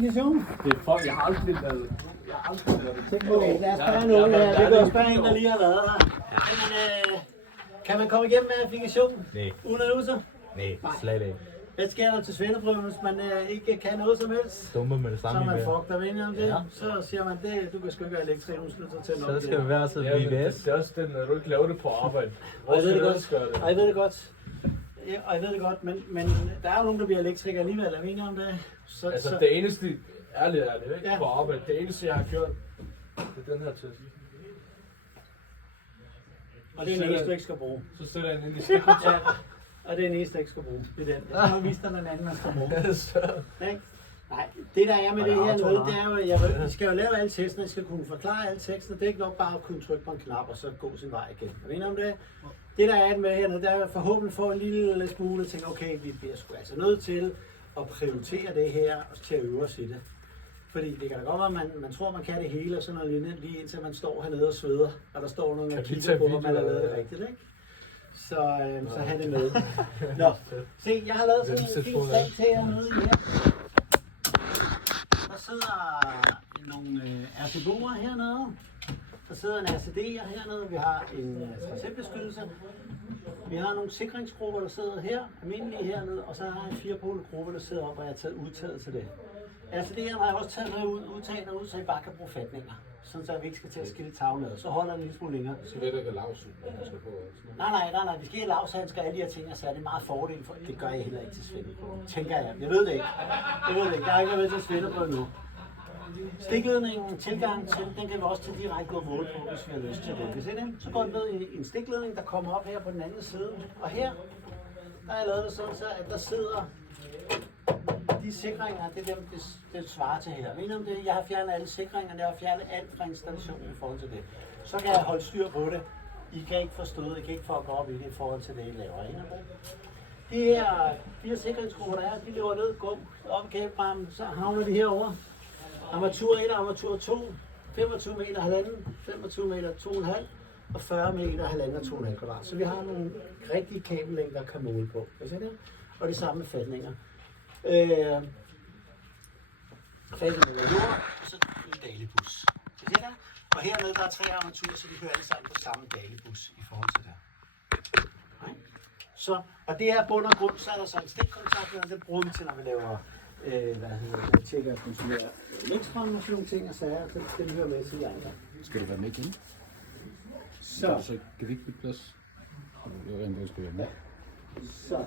Det er folk, jeg har aldrig lavet. Okay, lad os spørge nogen her. Vi kan spørge en, der lige har været her. Men, kan man komme igennem med verifikationen? Nej. Uden at øve sig? Nej, slet ikke. Hvad sker der til svendeprøven, hvis man ikke kan noget som helst? Dummer med det Så samme er man med. fucked, der vinder om det. Ja. Så siger man, det, du kan sgu ikke være elektriker, du skal til at tænde op. Så skal det være så Ja, men VVS. det er også den, når du ikke laver det på arbejde. Og Hvor jeg ved skal det du godt. ellers gøre det? Og jeg ved det godt. Ja, og jeg ved det godt, men der er jo nogen, der bliver elektriker alligevel. Er vi enige om det? Altså det eneste, ærligt, ikke? Ja. På arbejde, det eneste jeg har gjort, det er den her test. Og det er den eneste, du ikke skal bruge. Så stiller jeg den ind i stikkontakt. Og det er den eneste, jeg ikke skal bruge. Det er den. Jeg har vist dig den anden, man skal bruge. Så Ikke? Nej, det der er med det her noget, det er jo, at I skal jo lave alle testene, I skal kunne forklare alle tekster. Det er ikke nok bare at kunne trykke på en knap og så gå sin vej igen. Er vi enige om det? Det der er med hernede, der er forhåbentlig få en lille smule og tænke, okay, vi bliver sgu altså nødt til at prioritere det her og til at øve os i det. Fordi det kan da godt være, at man tror, man kan det hele og sådan noget lignende, lige indtil man står hernede og sveder, og der står nogen og kigger på, om man har lavet det rigtigt, ikke? Så have det med. Nå, se, jeg har lavet sådan en fin stand til hernede i her. Der sidder nogle RCB'er hernede. Der sidder en RCD'er hernede. Vi har en tracébeskyttelse. Vi har nogle sikringsgrupper, der sidder her, almindelige hernede, og så har jeg en 4-polegruppe, der sidder op, og jeg har taget udtaget til det. RCD'erne har jeg også taget med udtaget, så I bare kan bruge fatninger. Sådan så vi ikke skal til at skille tavlen ad. Så holder den en lille smule længere. så ved du ikke, at lavsen skal på. Nej, vi skal ikke lavshandsker og alle de her ting, så er det meget fordel for. Det gør jeg heller ikke til svendeprøve, tænker jeg. Jeg ved det ikke. Jeg har ikke været med til svendeprøve nu. Stikledningen, tilgang til, den kan vi også tage direkte og måle på, hvis vi har lyst til det. Hvis det, så går den ned i en stikledning, der kommer op her på den anden side. Og her, der har jeg lavet det sådan, så at der sidder de sikringer, det er dem, det svarer til her. Ved I om det? Jeg har fjernet alle sikringerne, jeg har fjernet alt fra installationen i forhold til det. Så kan jeg holde styr på det. I kan ikke forstå det, I kan ikke få at gå op i det i forhold til det, I laver. De her 4 sikringsgrupper, der er, de løber ned, gå op i kæbebrammen, så havner de herovre. Armatur 1 og armatur 2, 25 meter halvanden, 25 meter 2,5 og 40 meter halvanden og 2,5 kvadrat. Så vi har nogle rigtige kabellængder, der kan måle på. Kan I se det? Og de samme fatninger. Fatninger med jord, og så en dalebus. Kan I se det? Og hernede der er 3 armaturer, så de kører alle sammen på samme dalebus i forhold til det. Okay. Så, og det er bund og grund, så er der så en stikkontakt, og den bruger vi til, når vi laver tjekker og kontrollerer lægstrøm og sådan nogle ting og sager, så den hører med til de andre. Skal du være med igen? Så kan vi ikke bytte plads? Jeg skal være med. Så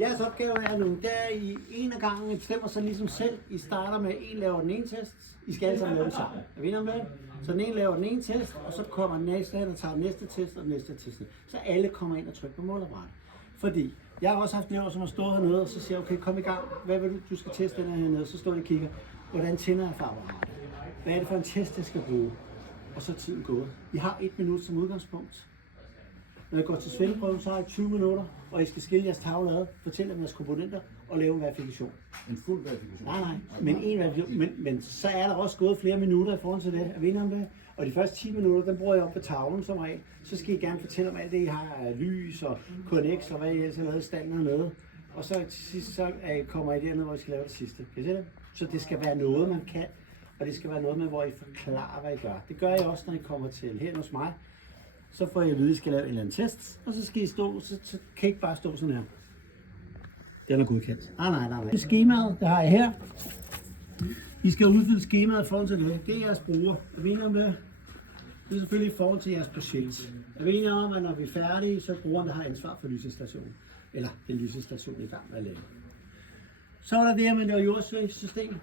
jeres opgave er nu, der I en af gangen bestemmer sig ligesom selv. I starter med, en laver den ene test, I skal alle sammen lave den sammen. Er vi enige om det? Så den ene laver den ene test, og så kommer den næste hen og tager den næste test og den næste test. Så alle kommer ind og trykker på målapparatet. Fordi jeg har også haft elever, som har stået hernede, og så siger okay, kom i gang. Hvad vil du? Du skal teste den her hernede. Så står jeg og kigger, hvordan tænder jeg for apparatet? Hvad er det for en test, jeg skal bruge? Og så er tiden gået. I har 1 minut som udgangspunkt. Når jeg går til svendeprøven, så har jeg 20 minutter, og I skal skille jeres tavle ad, fortælle om jeres komponenter og lave en verifikation. En fuld verifikation? Nej, men en verifikation. Men så er der også gået flere minutter i forhold til det. Er vi enige om det? Og de første 10 minutter, den bruger jeg op på tavlen som regel. Så skal I gerne fortælle om alt det, I har af lys og KNX og hvad I ellers har lavet i standen hernede. Og så til sidst så kommer I dernede, hvor I skal lave det sidste. Kan I se det? Så det skal være noget, man kan, og det skal være noget med, hvor I forklarer, hvad I gør. Det gør I også, når I kommer til her hos mig. Så får I at vide, at I skal lave en eller anden test, og så skal I stå, så kan I ikke bare stå sådan her. Den er godkendt. Nej. Skemaet, det har jeg her. I skal udfylde skemaet i forhold til det. Det er jeres bruger. Er vi enige om det? Det er selvfølgelig i forhold til jeres projekt. Er vi enige om, at når vi er færdige, så er brugeren, der har ansvar for lysinstallationen. Eller den lysinstallation i gang med at lave. Så er der det her med det jordsvingssystem.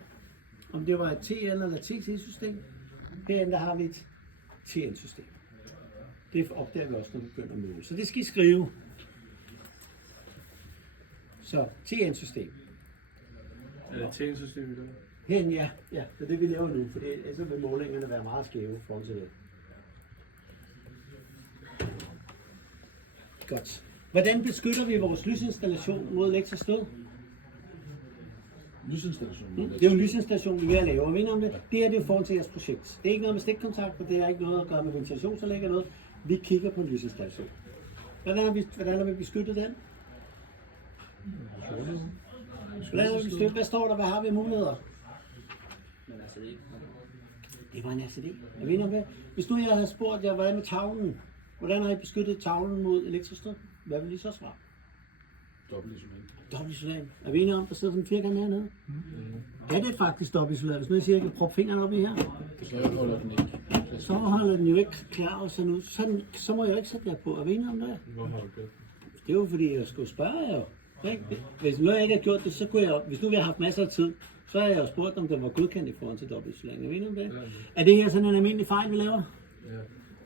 Om det var et TL eller TC-system. Herinde der har vi et TN-system. Det opdager vi også, når vi begynder at måle. Så det skal I skrive. Så TN-system. Er det TN-system i dag? Herinde, ja. Det er det, vi laver nu, for ellers vil målingerne være meget skæve i forhold til det. Godt. Hvordan beskytter vi vores lysinstallation mod elektrisk stød? Lysinstallation? Det er jo en lysinstallation, vi er ved at lave. Og vi om det. Det her det er i forhold til jeres projekt. Det er ikke noget med stikkontakter, det er ikke noget at gøre med ventilationsanlæg eller noget. Vi kigger på en lysinstallation. Hvordan har vi beskyttet den? Hvad står der? Hvad har vi muligheder? RCD. Det var en RCD. Jeg ved ikke, hvis nu jeg havde spurgt jer, hvad med tavlen? Hvordan har I beskyttet tavlen mod elektrisk strøm? Hvad vil I så svare? Dobbeltisolat. Er vi enige om, der sidder sådan en firkant hernede? Er det faktisk dobbeltisolat? Hvis nu jeg siger, at jeg kan proppe fingrene op i her, Så holder den ikke. så holder den jo ikke klar og sådan ud. Så må jeg jo ikke sætte jer på. Er vi enige om det? Hvor har du gjort? Det er jo fordi, jeg skulle spørge jer jo. Ikke? Hvis nu jeg ikke har gjort det, så kunne jeg jo, hvis nu vi har haft masser af tid, så har jeg jo spurgt, om den var godkendt i forhold til dobbeltisolering. Er vi enige om det? Er det her sådan en almindelig fejl, vi laver? Ja.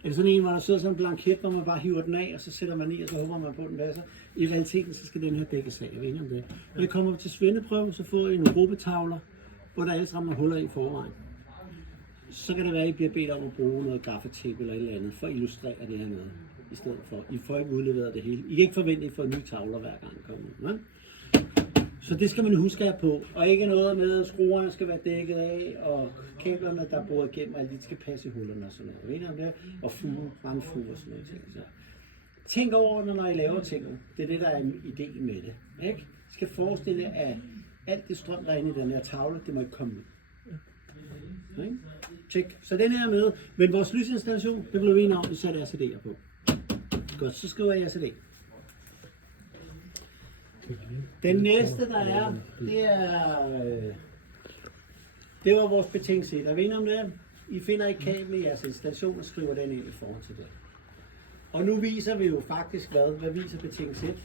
Er det sådan en, hvor der sidder sådan en blanket, hvor man bare hiver den af, og så sætter man i, og så håber man på, at den passer? I realiteten, så skal den her dækkes af. Jeg ved ikke om det. Når det kommer til svendeprøve, så får I nogle gruppetavler, hvor der alle sammen er huller i forvejen. Så kan det være, at I bliver bedt om at bruge noget gaffatape eller et eller andet, for at illustrere det her noget. I stedet for, I får ikke udleveret det hele. I kan ikke forvente, at I får nye tavler hver gang I kommer. Så det skal man huske her på. Og ikke noget med, at skruerne skal være dækket af, og kablerne, der bor igennem, og de skal passe i hullerne og sådan noget. Ved I om det? Og fuge, mange fuge og sådan noget ting. Så tænk over det, når I laver tingene. Det er det, der er ideen med det. Ikke? I skal forestille jer, at alt det strøm, der er inde i den her tavle, det må ikke komme ud. Okay? Check. Så den her er med. Men vores lysinstallation, det blev vi enige om, vi satte RCD'er på. Godt, så skriver jeg RCD. Den næste, der er, det var vores betingelse. Er vi enige om det? I finder et kabel i jeres installation og skriver den ind i forhold til det. Og nu viser vi jo faktisk hvad? Hvad viser betingelse 1?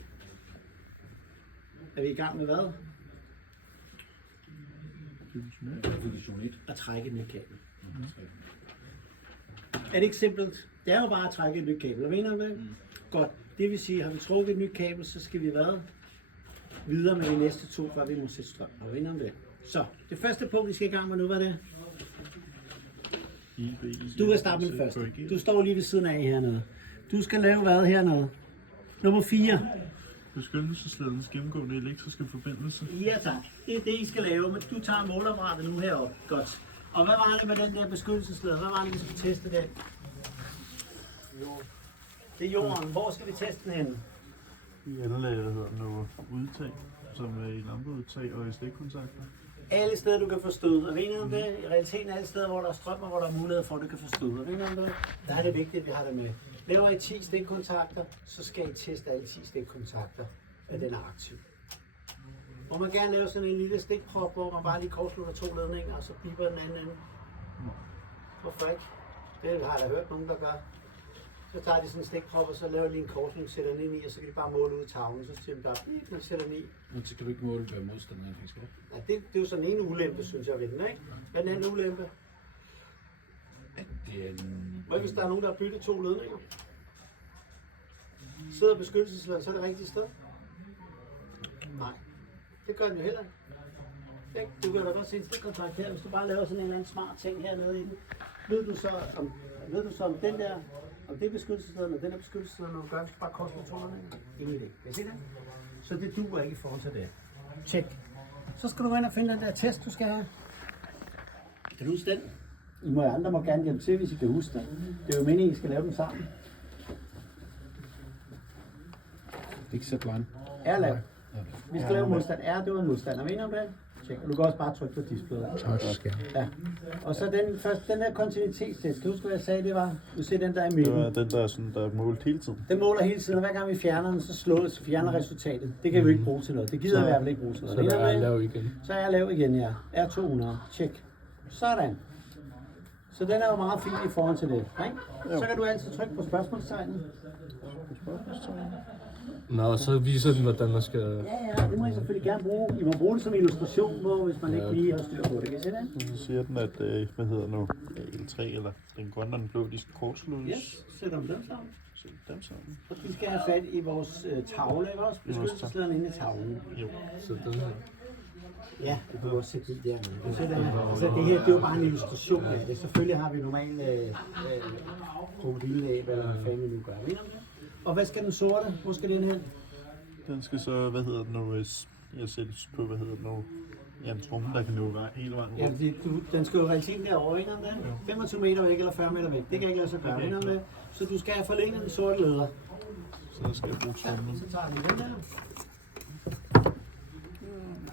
Er vi i gang med hvad? Position 1. At trække et nyt kabel. Er det ikke simpelt? Det er jo bare at trække et nyt kabel. Er vi enige om det? Godt. Det vil sige, har vi trukket et nyt kabel, så skal vi hvad? Videre med de næste to, før vi må sætte strøm. Er vi enige om det? Så, det første punkt, vi skal i gang med nu, hvad er det? Du vil starte med det første. Du står lige ved siden af hernede. Du skal lave hvad hernede? Nummer 4. Beskyttelsesledens gennemgående elektriske forbindelse. Ja tak. Det er det, I skal lave, men du tager måleapparatet nu heroppe. Godt. Og hvad var det med den der beskyttelsesled? Hvad var det, vi skulle teste den? Det er jorden. Hvor skal vi teste den henne? I anlægget hedder noget udtag, som er i lampeudtag og i stikkontakter. Alle steder, du kan få stød. Er vi enige om det? I realiteten alle steder, hvor der er strøm, og hvor der er mulighed for, at du kan få stød. Er vi enige om det? Der er det vigtigt, at vi har det med. Laver I 10 stikkontakter, så skal I teste alle 10 stikkontakter, at den er aktiv. Må man gerne lave sådan en lille stikprop, hvor man bare lige kortslutter 2 ledninger, og så biber den anden ende. Hvorfor ikke? Det har jeg da hørt nogen, der gør. Så tager de sådan en stikprop, og så laver de lige en kortslutning, sætter den ind i, og så kan de bare måle ud i tavlen. Så siger de bare, man sætter den i. Men så kan du ikke måle, hvad modstanderen fisker op. Ja, det er jo sådan en ulempe, synes jeg, ved den, ikke? Hvad er den anden ulempe? Det er en... Hvad hvis der er nogen, der har byttet 2 ledninger? Sidder beskyttelseslederen, så er det rigtigt sted? Nej, det gør den jo heller ikke. Du kan da godt se en stikkontakt her, hvis du bare laver sådan en eller anden smart ting hernede i den. Ved du så om den der, om det er beskyttelseslederen, og den er beskyttelseslederen, når du gør, hvis du bare koster 2 ledninger? Ingen idé. Kan I se det? Så det duer ikke i forhold til det. Tjek. Så skal du gå ind og finde den der test, du skal have. Kan du huske den? Andre må gerne hjælpe til, hvis I kan huske det. Det er jo meningen, I skal lave dem sammen. Ikke så blind. R lav. Vi skal lave modstand. R, det var en modstand. Er vi enige om det? Tjek. Og du kan også bare trykke på displayet. Ja. Og så den her kontinuitetstest. Kan du huske, hvad jeg sagde, det var? Du ser den der i midten. Det var den, der er, sådan, der er målt hele tiden. Den måler hele tiden, og hver gang vi fjerner den, så fjerner resultatet. Det kan vi ikke bruge til noget. Det gider vi i hvert fald ikke bruge til noget. Så der er lav igen. Så er jeg lav igen, ja. R200. Tjek. Sådan. Så den er jo meget fin i forhold til det. Ikke? Så kan du altid trykke på spørgsmålstegnet. Nå, så viser den, hvordan man skal... Ja, det må I selvfølgelig gerne bruge. I må bruge det som illustration på, hvis man ikke lige har styr på det. Kan I se det? Så siger den, at hvad hedder nu, L3 eller den grønne og den blå, de skal kortsluttes. Yes, sætter dem sammen. Sæt dem sammen. Og de skal have fat i vores tavle, ikke også? Beskyttelseslederen inde i tavlen. Jo. Så den her. Ja, det kan du også sætte i der. Altså det her, det er jo bare en illustration af det. Selvfølgelig har vi normalt krokodilleæb, eller hvad fanden vi nu gør. Og hvad skal den sorte? Hvor skal den hen? Den skal så, hvad hedder det nu, jeg sætter på, hvad hedder det nu, ja, en tromme, der kan nå hele vejen Ja, rundt. den skal jo realiteten derovre, ikke om det? 25 meter væk eller 40 meter væk. Det kan ikke lade sig gøre, ikke om det? Så du skal have forlænget den sorte leder. Så skal jeg bruge trommen. Så tager vi den der.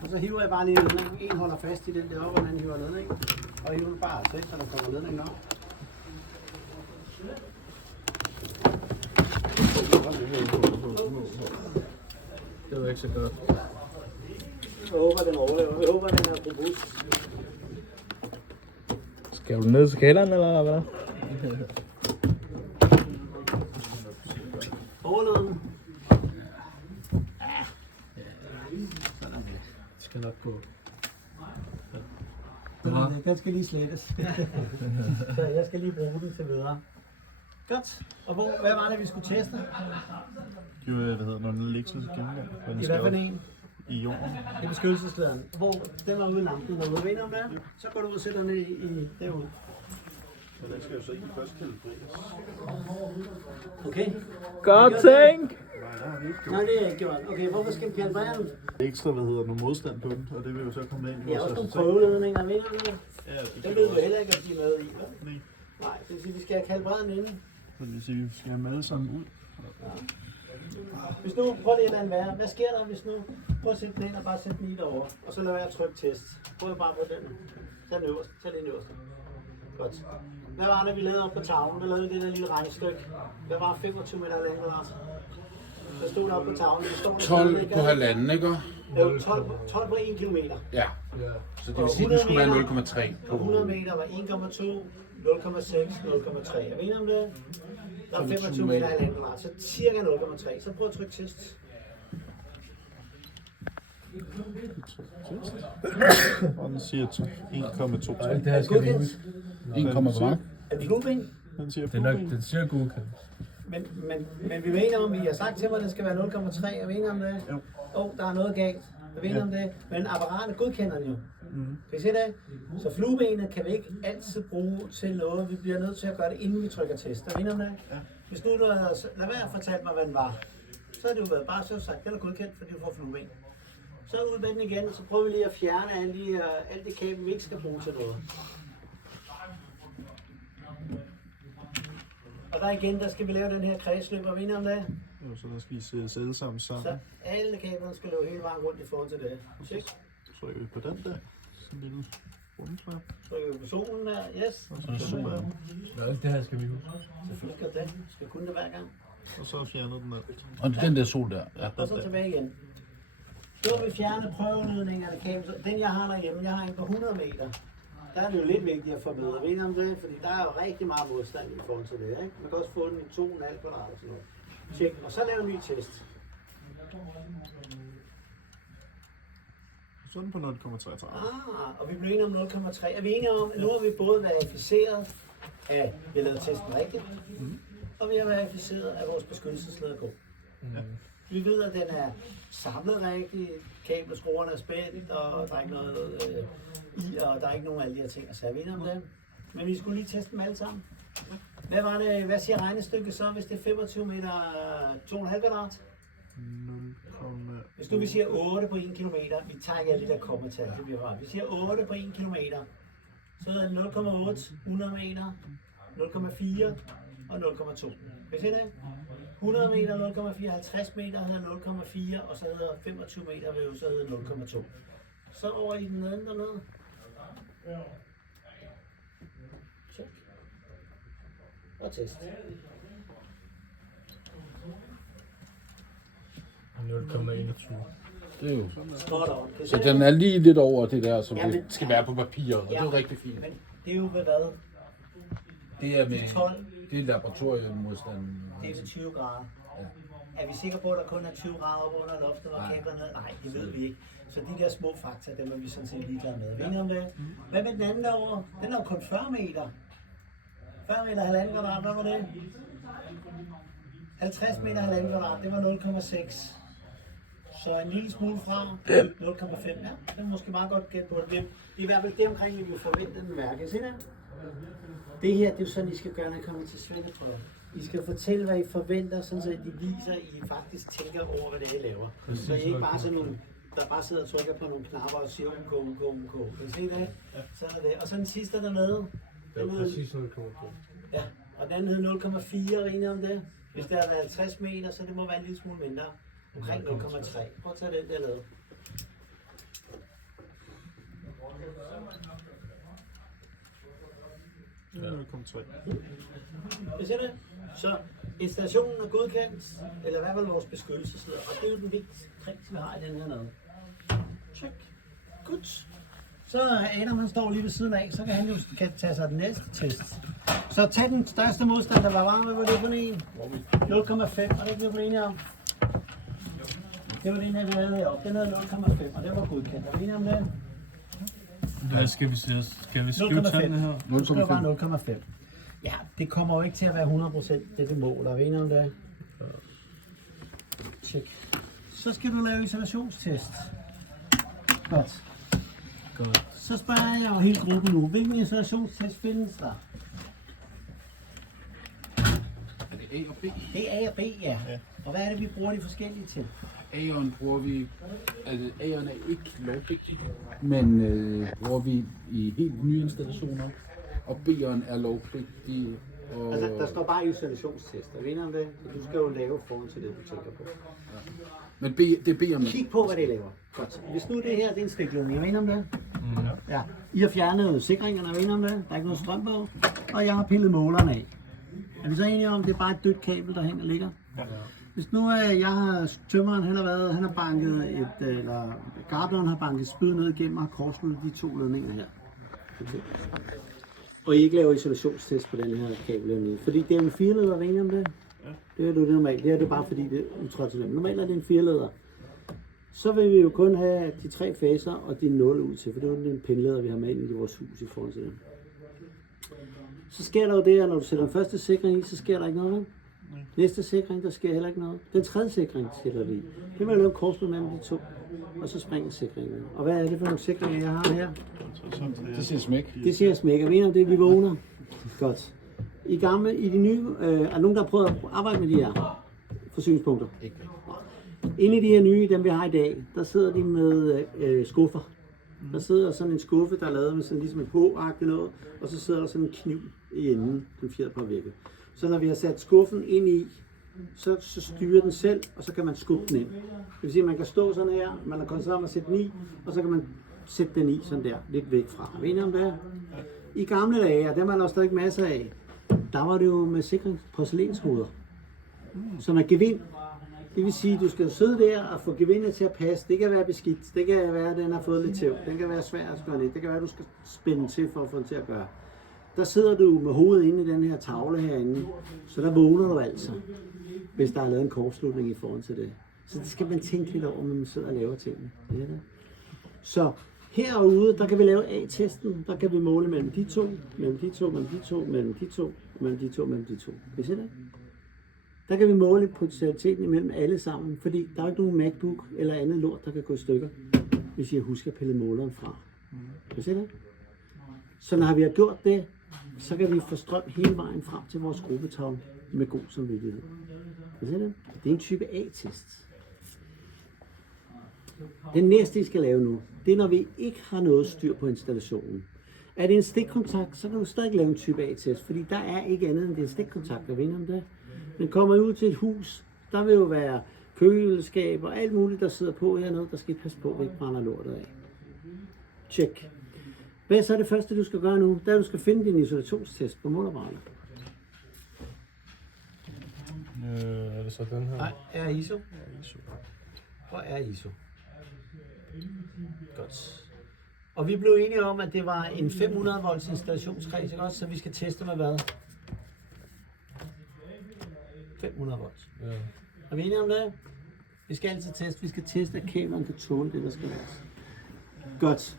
Og så hiver jeg bare lige ledningen. En holder fast i den der, og den anden hiver ledningen. Og I vil bare se, så der kommer ledningen op. Det var ikke så godt. Jeg håber, den overlever. Jeg håber, den er robust. Skal du ned til kælderen, eller hvad? Overlever den. Det skal nok gå. Den skal lige slettes. Så jeg skal lige bruge den til videre. Godt. Og hvad var det, vi skulle teste? Jo, hvad hedder den elektriske gennemgang. I hvad for en? I jorden. Det er beskyttelsesladeren. Hvor den var uden lampen derude. Ved I om det? Så går du ud og sætter den i derude. Og den skal jo så ikke først kalibreres. Okay. Godt tænk! Nej, det er jeg ikke gjort. Okay, hvorfor skal vi kalibrere den? Ekstra, hvad hedder den, modstand på den, og det vil jo så komme ind i Jeg har vores også nogle prøveledninger, ved du det? Ja, det Den ved du heller ikke, at de er med i, vel? Nej. Nej, det vil sige, at vi skal have kalibreret den inden. Så det vil sige, at vi skal have dem alle sammen ud. Hvis nu, prøv lige at lade den være. Hvad sker der, hvis nu, prøv at sætte den ind og bare sætte den i derovre. Og så lad være at trykke test. Prøv bare på den. Tag den øverste. Tag den øverste. Godt. Hvad var det, vi lavede op på tavlen? Der lavede vi det der lille regnestykke. Der var 25 meter længere. Der stod der oppe på tavlen. Der står 12 på halvanden, ikke? Jo, 12 på 1 kilometer. Ja. Så det vil sige, at den skulle være 0,3 Og på 100 meter var 1,2, 0,6, 0,3. Er vi enige om det? Der er 25 meter i landgrad, så cirka 0,3. Så prøv at trykke test. Og den siger 1,2. Ej, det her skal vi huske. 1, hvor meget? Er vi godkendt? Den siger Det er nok, fuldben. den siger godkendt. Men vi er enige om, vi har sagt til mig, at den skal være 0,3. Er vi enige om det? Jo. Der er noget galt. Er vi enige om det? Men apparatet godkender den jo. Kan I se det? Så fluebenet kan vi ikke altid bruge til noget. Vi bliver nødt til at gøre det, inden vi trykker test. Er vi enige om det? Ja. Hvis nu du havde lad være at fortælle mig, hvad den var, så havde det jo været bare så sagt, den er godkendt, fordi du får flueben. Så ud med den igen, og så prøver vi lige at fjerne alle de kabel, vi ikke skal bruge til noget. Og der igen, der skal vi lave den her kredsløb, og vi enige om det? Jo, så der skal I sættes alle sammen Så sammen. alle kablerne skal løbe hele vejen rundt i forhold til det. Check. Så trykker vi på den der. Sådan en lille rundklap. Trykker vi på solen der, yes. Og så zoomer den. Nå, det her skal vi huske. Selvfølgelig skal det. Skal kunne det hver gang. Og så fjerner den alt. Og den der sol der. Ja. Og så tilbage igen. Så har vi fjernet prøveledningerne kabel. Den jeg har derhjemme, jeg har en på 100 meter. Der er det jo lidt vigtigt at forbedre. Ved I om det? Fordi der er jo rigtig meget modstand i forhold til det. Ikke? Man kan også få den i 2,5 kvadrat og sådan noget. Tjek, og så lave en ny test. Så er den på 0,33. Og vi blev enige om 0,3. Er vi enige om, at nu har vi både verificeret, at vi har lavet testen rigtigt, og vi har verificeret, at vores beskyttelsesled er god. Vi ved, at den er samlet rigtigt, kabelskruerne er spændt, og der er ikke noget i, og der er ikke nogen af alle de her ting. Så er vi enige om det. Men vi skulle lige teste dem alle sammen. Hvad siger regnestykket så, hvis det er 25 meter 2,5 kvadrat? 0,8. Hvis nu vi siger 8 på 1 kilometer, vi tager ikke alle de der kommatal, det bliver rart. Vi siger 8 på 1 kilometer, så er det 0,8, 100 meter, 0,4 og 0,2. Kan I se det? 100 meter, 0,4, 50 meter hedder 0,4, og så hedder 25 meter vil jo så hedde 0,2. Så over i den anden dernede. Check. Og test. 0,21. Det er jo. Spot on. Kan I se Så det? den er lige lidt over det der, som Ja, det men- skal være på papiret, og det er jo rigtig fint. Men det er jo ved hvad? Det er med 12. det er laboratoriemodstanden. Det er ved 20 grader. Er vi sikre på, at der kun er 20 grader oppe under loftet og Nej. kablerne? Nej, det ved vi ikke. Så de der små fakta, dem er vi sådan set ligeglade med. Er vi enige om det? Hvad med den anden derovre? Den er jo kun 40 meter. 40 meter, halvanden kvadrat, hvad var det? 50 meter, halvanden kvadrat, det var 0,6. Så en lille smule fra 0,5. Ja, det er måske meget godt gæt på det. Det er i hvert fald det omkring, vi vil forvente den værke. Se der? Det her, det er jo sådan, I skal gøre, når I kommer til svendeprøver. I skal fortælle, hvad I forventer, sådan så de viser, at I faktisk tænker over, hvad det er, I laver. Så I ikke bare sådan nogle, der bare sidder og trykker på nogle knapper og siger OK, OK, OK. Kan I se det? Sådan er det. Og så den sidste dernede. Det er præcis 0,2. Ja, og den anden hed 0,4, er I enige om det? Hvis der har været 50 meter, så det må være en lille smule mindre. Omkring 0,3. Prøv at tage den der lavet. 0,3. Hvad siger det? Så installationen er godkendt, eller i hvert fald vores beskyttelsesleder, og det er jo den vigtigste kreds, vi har i den her nede. Check. Godt. Så Adam, han står lige ved siden af, så kan han jo tage sig den næste test. Så tag den største modstand, der var. Hvad var det for en? 0,5, og det blev vi enige om. Det var den her, vi havde heroppe. Den havde 0,5, og det var godkendt. Er vi enige om det? Hvad skal vi skrive tallene her? 0,5. Ja, det kommer jo ikke til at være 100% det mål. Er vi enige om det? Check. Så skal du lave isolationstest. Godt. Så spørger jeg jo hele gruppen nu. Hvilken isolationstest findes der? Er det A og B? Det er A og B, ja. Og hvad er det, vi bruger de forskellige til? A'eren bruger vi, altså A'eren er ikke lovpligtig, men bruger vi i helt nye installationer, og B'eren er lovpligtig. Og Altså, der står bare isolationstest. Er vi enige om det? Så du skal jo lave foran til det, du tænker på. Men det er B'eren. Kig på, hvad det laver. Godt. Hvis nu det her det er en stikledning, er vi enige om det? Ja. I har fjernet sikringerne, er vi enige om det? Der er ikke noget strøm på. Og jeg har pillet målerne af. Er vi så enige om, det er bare et dødt kabel, der hænger og ligger? Ja. Hvis nu jeg har tømmeren, han har banket eller gartneren har banket spyd ned igennem og har korsluttet de 2 ledninger her. Og I ikke laver isolationstest på den her kabelledning, fordi det er en 4-leder, er vi enige om det? Ja. Det er jo det normalt. Det er det bare fordi det er utraditionelt. Normalt er det en 4-leder. Så vil vi jo kun have de 3 faser og de 0 ud til, for det er jo den pindeleder, vi har med ind i vores hus i forhold til det. Så sker der jo det, at når du sætter den første sikring i, så sker der ikke noget. Vel? Næste sikring, der sker heller ikke noget. Den tredje sikring sætter vi i. Det vil lave korsbånd mellem de 2, og så springer sikringen. Og hvad er det for nogle sikringer, jeg har her? Det siger smæk. Det siger smæk. Er vi enige om det, vi vågner? Godt. I de nye, er nogen, der har prøvet at arbejde med de her forsyningspunkter? Ikke. Inde i de her nye, dem vi har i dag, der sidder de med skuffer. Der sidder sådan en skuffe, der er lavet med sådan ligesom et H-agtigt noget, og så sidder der sådan en kniv i enden, den fjerde på vægget. Så når vi har sat skuffen ind i, så styrer den selv, og så kan man skubbe den ind. Det vil sige, at man kan stå sådan her, man er koncentreret om at sætte den i, og så kan man sætte den i sådan der, lidt væk fra. Er vi enige om det? I gamle dage, og dem er der stadig masser af, der var det jo med porcelænshoveder, som er gevind. Det vil sige, at du skal sidde der og få gevindet til at passe. Det kan være beskidt, det kan være, at den har fået lidt tæv, den kan være svær at skøre ned, det kan være, at du skal spænde til for at få den til at gøre. Der sidder du med hovedet inde i den her tavle herinde, så der vågner du altså, hvis der er lavet en kortslutning i forhold til det. Så det skal man tænke lidt over, når man sidder og laver tingene. Det er det. Så herude, der kan vi lave A-testen, der kan vi måle mellem de 2, mellem de 2, mellem de 2, mellem de 2, mellem de 2, mellem de 2. Kan I se det? Der kan vi måle potentialiteten imellem alle sammen, fordi der er ikke nogen MacBook eller andet lort, der kan gå i stykker, hvis I husker at pille måleren fra. Kan I se det? Så når vi har gjort det, så kan vi få strøm hele vejen frem til vores gruppetavle med god samvittighed. Kan I se det? Det er en type A-test. Den næste, I skal lave nu, det er, når vi ikke har noget styr på installationen. Er det en stikkontakt, så kan du stadig lave en type A-test, fordi der er ikke andet end det stikkontakt, der vinder om det. Men kommer I ud til et hus, der vil jo være køleskab og alt muligt, der sidder på hernede, der skal I passe på, at vi ikke brænder lortet af. Check. Hvad er så det første, du skal gøre nu? Der du skal finde din isolationstest på målerbrættet. Er det så den her? Nej, er ISO. Hvor er ISO? Godt. Og vi blev enige om, at det var en 500 volts installationskreds, ikke også? Så vi skal teste med hvad? 500 volts. Ja. Er vi enige om det? Vi skal altid teste. Vi skal teste, at kablerne kan tåle det, der skal være. Godt.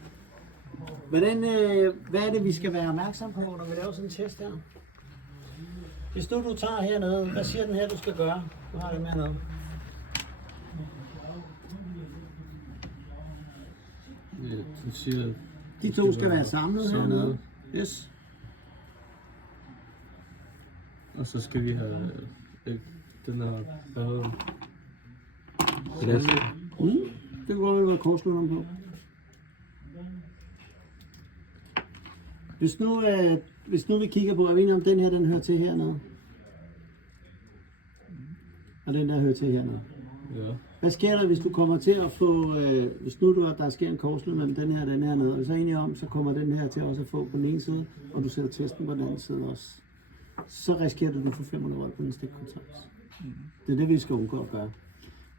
Hvad er det, vi skal være opmærksom på, når vi laver sådan en test her? Hvis du tager hernede, hvad siger den her, du skal gøre? Du har det med hernede. Ja, den siger, De 2 skal være samlet hernede. Yes. og så skal vi have den her, hvad hedder den? Det kunne godt vel være kortslutteren på. Hvis nu vi kigger på, er vi enige om den her, den hører til hernede? Og den der hører til hernede. Ja. Hvad sker der, hvis du kommer til at få, hvis nu der sker en korsløb mellem den her og den her nede, og hvis så er enige om, så kommer den her til også at få på den ene side, og du sætter testen på den anden side også, så risikerer du, at du får 500 volt på en stikkontakt. Det er det, vi skal undgå at gøre.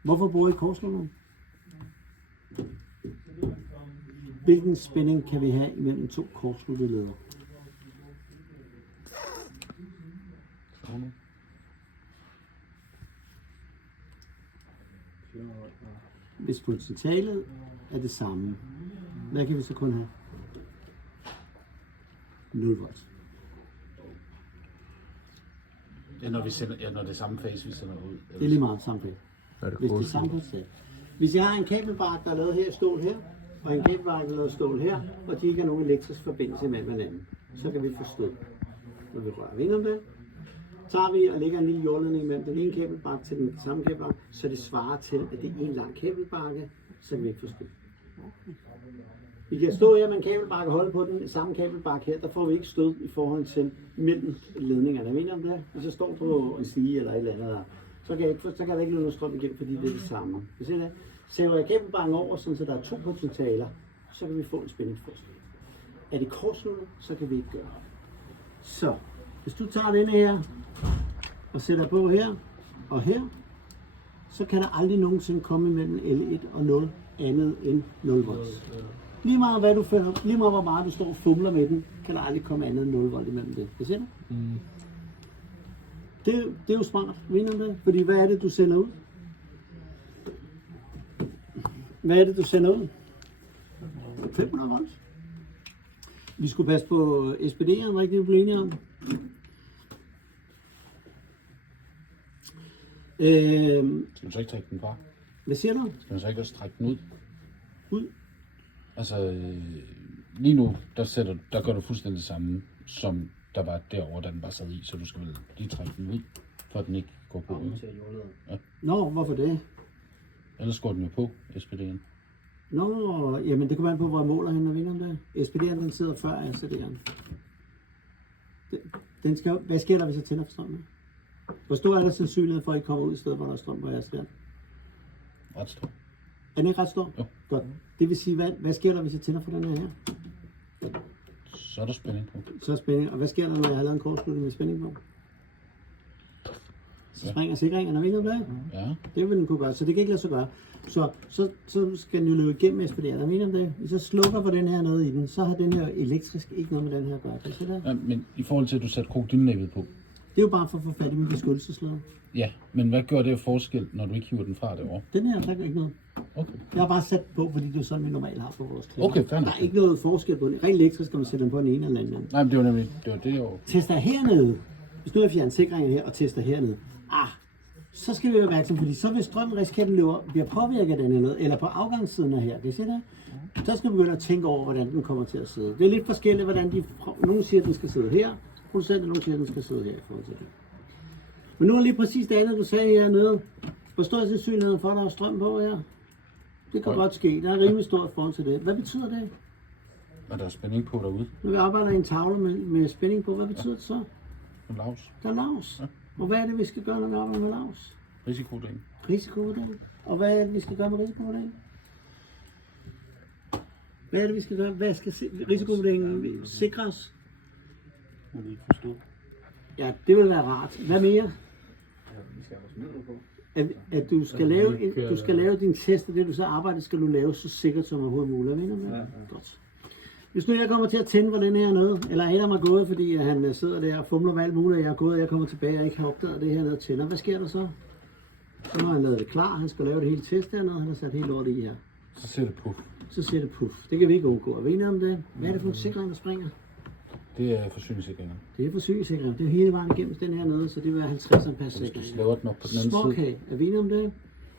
Hvorfor bruger I korsløberen? Hvilken spænding kan vi have imellem to kortsluttede ledere? Hvis potentialet er det samme, hvad kan vi så kun have? 0 volt. Ja, når det er samme fase, vi sender ud. Det er lige meget samme fag. Er det Hvis det er samme potentiale. Hvis jeg har en kabelbark, der er lavet her i stål her, og en kabelbark, der er lavet i stål her, og de ikke har nogen elektrisk forbindelse med hinanden, så kan vi få stød. Når vi rører ved om det, tager vi og lægger en lille jordledning imellem den ene kabelbark til den samme kabelbark, så det svarer til, at det er en lang kabelbarke, så kan vi ikke få stød. Vi kan stå her med en kabelbark og holde på den samme kabelbark her, der får vi ikke stød i forhold til mellem ledningerne. Mener om det? Hvis jeg står på en stige eller et eller andet der, så kan der ikke løbe noget strøm igennem, fordi det er det samme. Hvis jeg sæver jeg kabelbarken over, så der er to potentialer, så kan vi få en spændingsforskel. Er det kortsluttet, så kan vi ikke gøre det. Så, hvis du tager denne her og sætter på her og her, så kan der aldrig nogensinde komme imellem L1 og 0 andet end 0 volt. Lige meget hvad du finder, lige meget hvor meget du står og fumler med den, kan der aldrig komme andet end 0 volt imellem det. Hvad siger du? Det er jo smart, vinder det, fordi hvad er det du sender ud? Hvad er det du sender ud? 500 volt. Vi skulle passe på SPD'eren, var ikke det, vi blev enige om? Skal man så ikke trække den fra? Hvad siger du? Skal man så ikke også trække den ud? Ud? Altså, lige nu, der gør du fuldstændig det samme, som der var derovre, da den bare sad i, så du skal vel lige trække den ud, for at den ikke går på. Ja. Nå, hvorfor det? Ellers går den jo på, SPD'en. Nå, jamen det kommer an på, hvor jeg måler hende og vinder om det. SPD'eren, den sidder før SPD'eren. Den skal, hvad sker der, hvis jeg tænder for strømmen? Hvor stor er der sandsynlighed for, at I kommer ud i stedet, hvor der er strøm på jeres der? Ret stor. Er den ikke ret stor? Jo. Godt. Det vil sige, hvad sker der, hvis jeg tænder for den her? Så er der spænding på. Så er spænding. Og hvad sker der, når jeg har lavet en kortslutning med spænding på? Så springer sikringerne, ved du det? Ja. Det vil den kunne gøre, så det kan ikke lade sig gøre. Så skal den jo løbe igennem SPD'er, der mener det. Hvis jeg slukker for den her nede i den, så har den her elektrisk ikke noget med den her at gøre. Kan I se det? Ja, men i forhold til, at du satte krokodillenæbbet på. Det er jo bare for at få fat i min beskyttelseslæder. Ja, men hvad gør det af forskel, når du ikke hiver den fra derovre? Den her, der gør ikke noget. Okay. Jeg har bare sat på, fordi det er sådan, vi normalt har på vores klipper. Okay, fair nok. Der er ikke noget forskel på den. Rent elektrisk kan man sætte den på den ene eller anden. Nej, men det var nemlig, det var det jo. Tester hernede. Hvis nu jeg fjerner sikringen her og tester hernede. Så skal vi være opmærksom, fordi så hvis strømmen risikerer, den bliver påvirket af den her nede, eller på afgangssiden af her, kan I se det? Så skal vi begynde at tænke over, hvordan den kommer til at sidde. Det er lidt forskelligt, hvordan nogen siger, at den skal sidde her, producenten, nogen siger, at den skal sidde her i forhold til det. Men nu er lige præcis det andet, du sagde hernede. Hvor stor er sandsynligheden for, at der er strøm på her? Det kan godt ske. Der er rimelig stort forhold til det. Hvad betyder det? Og der er spænding på derude. Når vi arbejder i en tavle med spænding på, hvad betyder det så? En lavs. Der er lavs. Og hvad er det, vi skal gøre, når vi arbejder med lavs? Risikovurdering. Risikovurdering. Og hvad er det, vi skal gøre med risikovurdering? Hvad er det, vi skal gøre? Hvad skal risikovurderingen sikre os? Jeg vil ikke forstå. Ja, det vil være rart. Hvad mere? At du skal lave din test, og det du så arbejder, skal du lave så sikkert som overhovedet muligt. Mener du? Ja. Godt. Hvis nu jeg kommer til at tænde for den her noget, eller Adam er gået, fordi han sidder der og fumler med alt muligt, og jeg er gået, og jeg kommer tilbage og ikke har opdaget det her noget tænder. Hvad sker der så? Så har han lavet det klar, han skal lave det hele test dernede, han har sat helt lort i her. Så ser det på. Så siger det puff. Det kan vi ikke undgå. Er vi enige om det? Hvad er det for en sikring, der springer? Det er forsyningssikringer. Det er forsyningssikring. Det er hele vejen igennem den her nede, så det vil være 50 ampere Så hvis sikring. du laver den op på den anden side. Småkage. Er vi enige om det?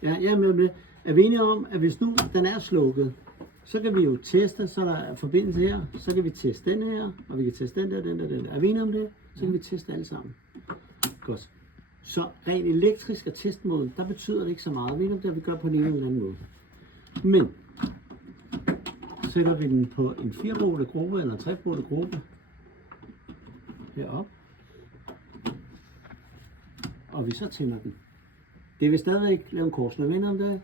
Ja, jeg er med om det. Er vi enige om, at hvis nu den er slukket, så kan vi jo teste, så der er forbindelse her, så kan vi teste den her, og vi kan teste den der, den der, den der. Er vi enige om det? Så kan vi teste alle sammen. Godt. Så rent elektrisk og testmåden, der betyder det ikke så meget. Er vi enige om det, at vi gør på en eller anden måde. Men sætter vi den på en 4-rodet gruppe eller en 3-rodet gruppe herop, og vi så tænder den, Det vil stadigvæk lave en korsløb. Er vi enige om det?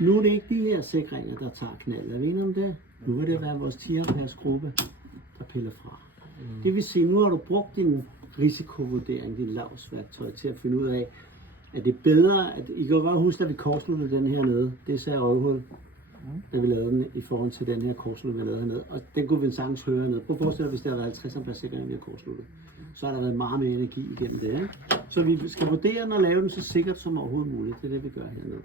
Nu er det ikke de her sikringer, der tager knald. Er vi enige om det? Nu vil det være vores 10 amperes gruppe, der piller fra. Det vil sige, nu har du brugt din risikovurdering, din lavsværktøj til at finde ud af, at det er bedre, at I kan godt huske, at vi kortsluttede den her nede. Det sagde røvhul, da vi lavede den i forhold til den her kortslutning, vi lavede hernede. Og den kunne vi sagtens høre hernede. Prøv at forestille dig, hvis der har været 50 amperes sikringer, vi har kortsluttet. Så har der været meget mere energi igennem det. Ikke? Så vi skal vurdere den og lave den så sikkert som overhovedet muligt. Det er det, vi gør hernede.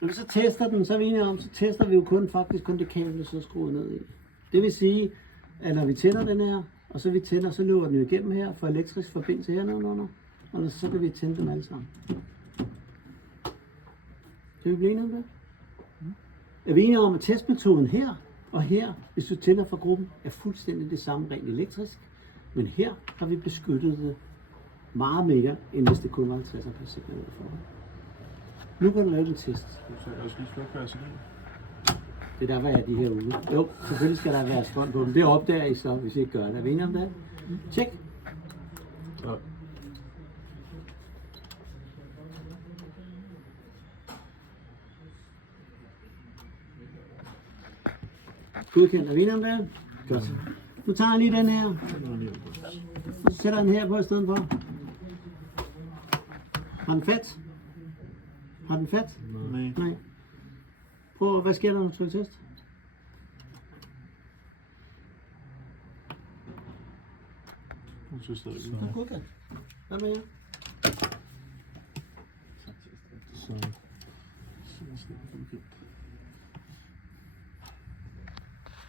Når vi så tester den, så er vi enige om, så tester vi jo faktisk kun det kabel, der så er skruet ned i. Det vil sige, at når vi tænder den her, og så vi tænder, så løber den jo igennem her, for elektrisk forbindelse hernede, og så kan vi tænde dem alle sammen. Kan vi blive enige om det? Er vi enige om, at testmetoden her og her, hvis du tænder fra gruppen, er fuldstændig det samme rent elektrisk, men her har vi beskyttet det meget mere, end hvis det kun var 50 amperes sikring for. Nu kan du lave den test. Så jeg skal lige slukke for ACD. Det er derfor, jeg er de her ude. Jo, selvfølgelig skal der være strøm på dem. Det opdager I så, hvis I ikke gør det. Er vi enige om det? Tjek. Ja. Godkendt. Er vi enige om det? Godt. Nu tager jeg lige den her. Og så sætter jeg den her på i stedet for. Har den fat? Har den fat? Nej. Nej. Prøv, hvad sker der, når du trykker test? Jeg synes stadig. Det er godkendt. Hvad med jer? Så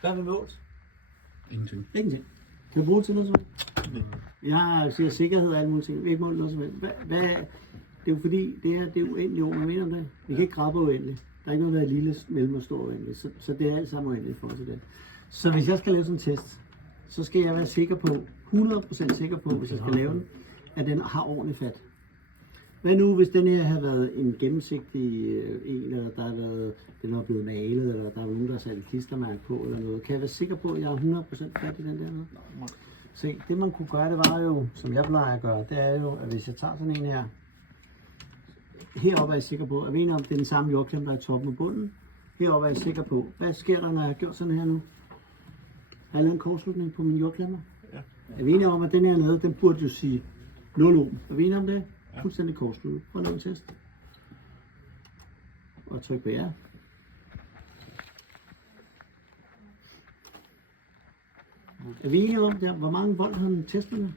Hvad med målt? Ingenting. Ingenting. Kan du bruge det til noget som helst? Jeg siger sikkerhed og alle mulige ting. Vi har ikke målt noget som helst. Det er jo fordi, det her det er uendeligt ord, man mener om det. Vi kan ikke grabbe uendeligt. Der er ikke noget, der er lille, mellem og stor uendeligt. Så det er alt sammen uendeligt i forhold til det. Så hvis jeg skal lave sådan en test, så skal jeg være sikker på, 100% sikker på, hvis jeg skal lave den, at den har ordentligt fat. Hvad nu, hvis den her har været en gennemsigtig en, eller der har været, den er blevet malet, eller der er nogen, der har sat et klistermærke på, eller noget. Kan jeg være sikker på, at jeg har 100% fat i den der noget? Se, det man kunne gøre, det var jo, som jeg plejer at gøre, det er jo, at hvis jeg tager sådan en her, heroppe er jeg sikker på, at vi er enige om, det er den samme jordklem, der er i toppen og bunden. Heroppe er jeg sikker på, hvad sker der, når jeg har gjort sådan her nu? Har jeg lavet en kortslutning på mine jordklemmer? Ja. Er vi enige om, at den her nede, den burde jo sige 0 ohm. Er vi enige om det? Ja. Fuldstændig kortsluttet. Prøv at lave en test. Og tryk på ja. Er vi enige om det? Hvor mange volt har den testet med?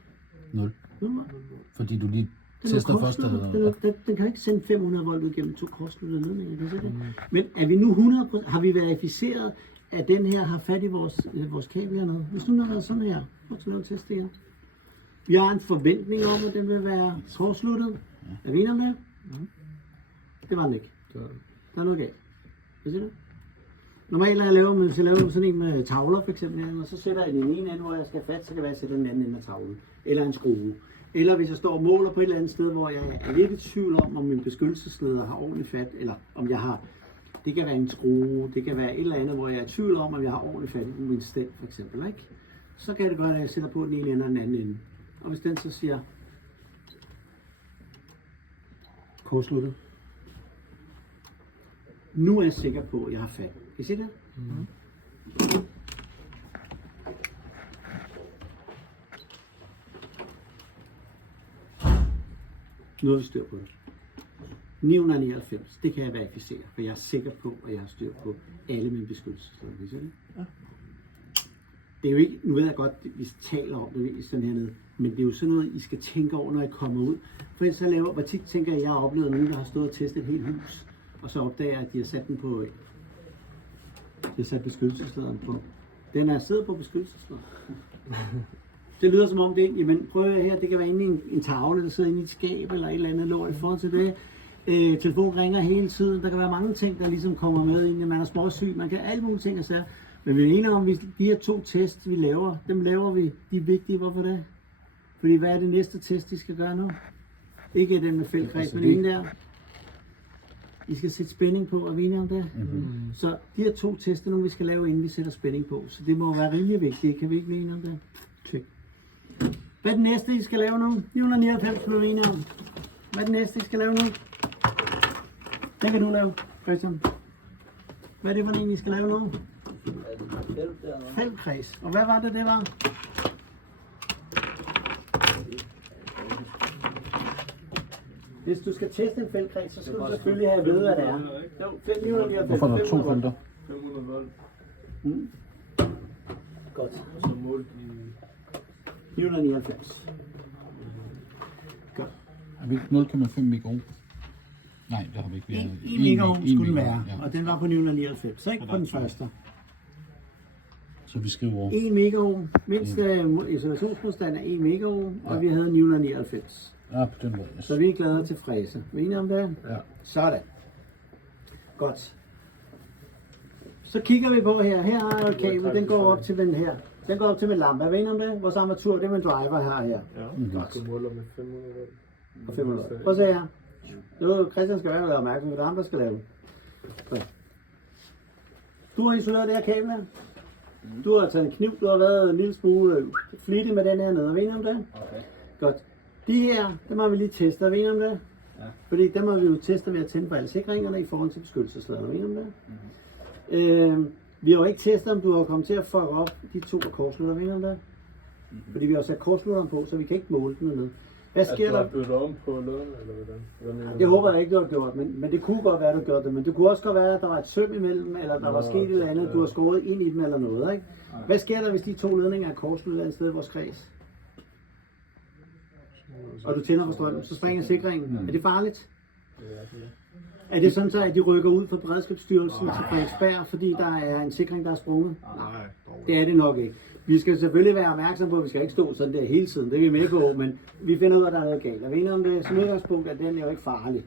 0. 0 volt. Fordi du lige Den er tester først. kortsluttet. Den kan ikke sende 500 volt ud gennem 2 kortsluttede ledninger. Kan I se det? Men er vi nu 100%, har vi verificeret, at den her har fat i vores kabel hernede? Hvis nu har været sådan her, prøv at lave en test her. Vi har en forventning om, at den vil være kortsluttet. Er vi enige om det? Det var den ikke. Der er noget galt. Hvad siger du? Normalt hvis jeg laver sådan en med tavler for eksempel, og så sætter jeg den ene ende, hvor jeg skal have fat, så kan det være, at jeg sætter den anden ende af tavlen. Eller en skrue. Eller hvis jeg står og måler på et eller andet sted, hvor jeg er lidt i tvivl om min beskyttelsesleder har ordentligt fat, eller om jeg har, det kan være en skrue, det kan være et eller andet, hvor jeg er i tvivl om jeg har ordentligt fat i min stent for eksempel, ikke? Så kan det gøre, at jeg sætter på den ene ende og den anden ende. Og hvis den så siger kortsluttet, nu er jeg sikker på, at jeg har fat. Kan I se det? Mm-hmm. Nu har vi styr på det. 999, det kan jeg verificere, for jeg er sikker på, at jeg har styr på alle mine beskyttelsessteder. Kan I se det? Ja. Det er jo ikke, nu ved jeg godt, at vi taler om det i sådan hernede, men det er jo sådan noget, I skal tænke over, når I kommer ud. For ellers så laver, hvor tit tænker jeg, at jeg har oplevet nogen, der har stået og testet et helt hus, og så opdager jeg, at de har sat den på, de har sat beskyttelsesladeren på. Den er siddet på beskyttelsesladeren. Det lyder som om det, jamen prøv at her, det kan være inde i en tavle, der sidder inde i et skab, eller et eller andet lort i forhold til det. Telefonen ringer hele tiden, der kan være mange ting, der ligesom kommer med ind, man er småsyg, man kan alle mulige ting og sager. Men vi er enige om, at de her 2 tests, vi laver, dem laver vi, de er vigtige. Hvorfor det? Fordi hvad er det næste test, de skal gøre nu? Ikke den med fældkreds, men en der. I skal sætte spænding på, er vi enige om det? Mm-hmm. Så de her 2 tester nu, vi skal lave, inden vi sætter spænding på. Så det må være rimelig vigtigt, kan vi ikke blive enige om det? Klik. Hvad er det næste, I skal lave nu? 999 blev vi enige om. Hvad er det næste, I skal lave nu? Den kan du lave, Christian. Hvad er det for en, I skal lave nu? Fældkreds. Og hvad var det var? Hvis du skal teste en fældkreds, så skal du selvfølgelig have at vide, hvad det er. Jo, 599. Hvorfor er der 2 felter? 500 volt. Godt. Og så målt i 999. Godt. Har vi ikke 0,5 mikro? Nej, det har vi ikke. Vi har 1 megaohm skulle den være, ja. og den var på 999, så ikke på den første. Så vi skriver 1 megaohm, mindst isolationsmodstand er 1 megaohm, og vi havde 999. ja, på den måde. Så vi er glade til fræse. Er vi enige om det? Ja. Sådan. Godt. Så kigger vi på her. Her har jeg et kabel, den går op til den her. Den går op til min lampe. Er vi enige om det? Vores armatur, det er min driver her. Ja. Godt. du måler med 500 volt. Og 500. Prøv at se her. Det er Christian skal være opmærksom, det er ham, der skal lave. Du har isoleret det her kabel her. Du har taget en kniv, du har været en lille smule flittig med den her nede. Er vi enige om det? Okay. Godt. De her, dem har vi lige testet. Er vi enige om det? Ja. Fordi dem har vi jo testet ved at tænde på alle sikringerne i forhold til beskyttelseslader. Er vi enige om det? Vi har jo ikke testet, om du har kommet til at fuck op de 2 kortslutter. Er vi enige om det? Fordi vi har sat kortslutteren på, så vi kan ikke måle den med. Hvad sker der? Er du byttet om på laderen, eller hvordan? Det håber jeg ikke, du har gjort, men det kunne godt være, at du gjorde det. Men det kunne også godt være, at der var et søm imellem, eller der var sket et eller andet, du har skåret ind i dem eller noget. Ikke? Hvad sker der, hvis de 2 ledninger er kortsluttet et sted i vores kreds? Og du tænder for strømmen, så springer sikringen. Er det farligt? Er det sådan, at de rykker ud fra Beredskabsstyrelsen til Frederiksberg, fordi der er en sikring, der er sprunget? Nej, Det er det nok ikke. Vi skal selvfølgelig være opmærksom på, at vi skal ikke stå sådan der hele tiden. Det er vi med på, men vi finder ud af, at der er noget galt. Er vi enige om det? Som udgangspunkt er den jo ikke farlig.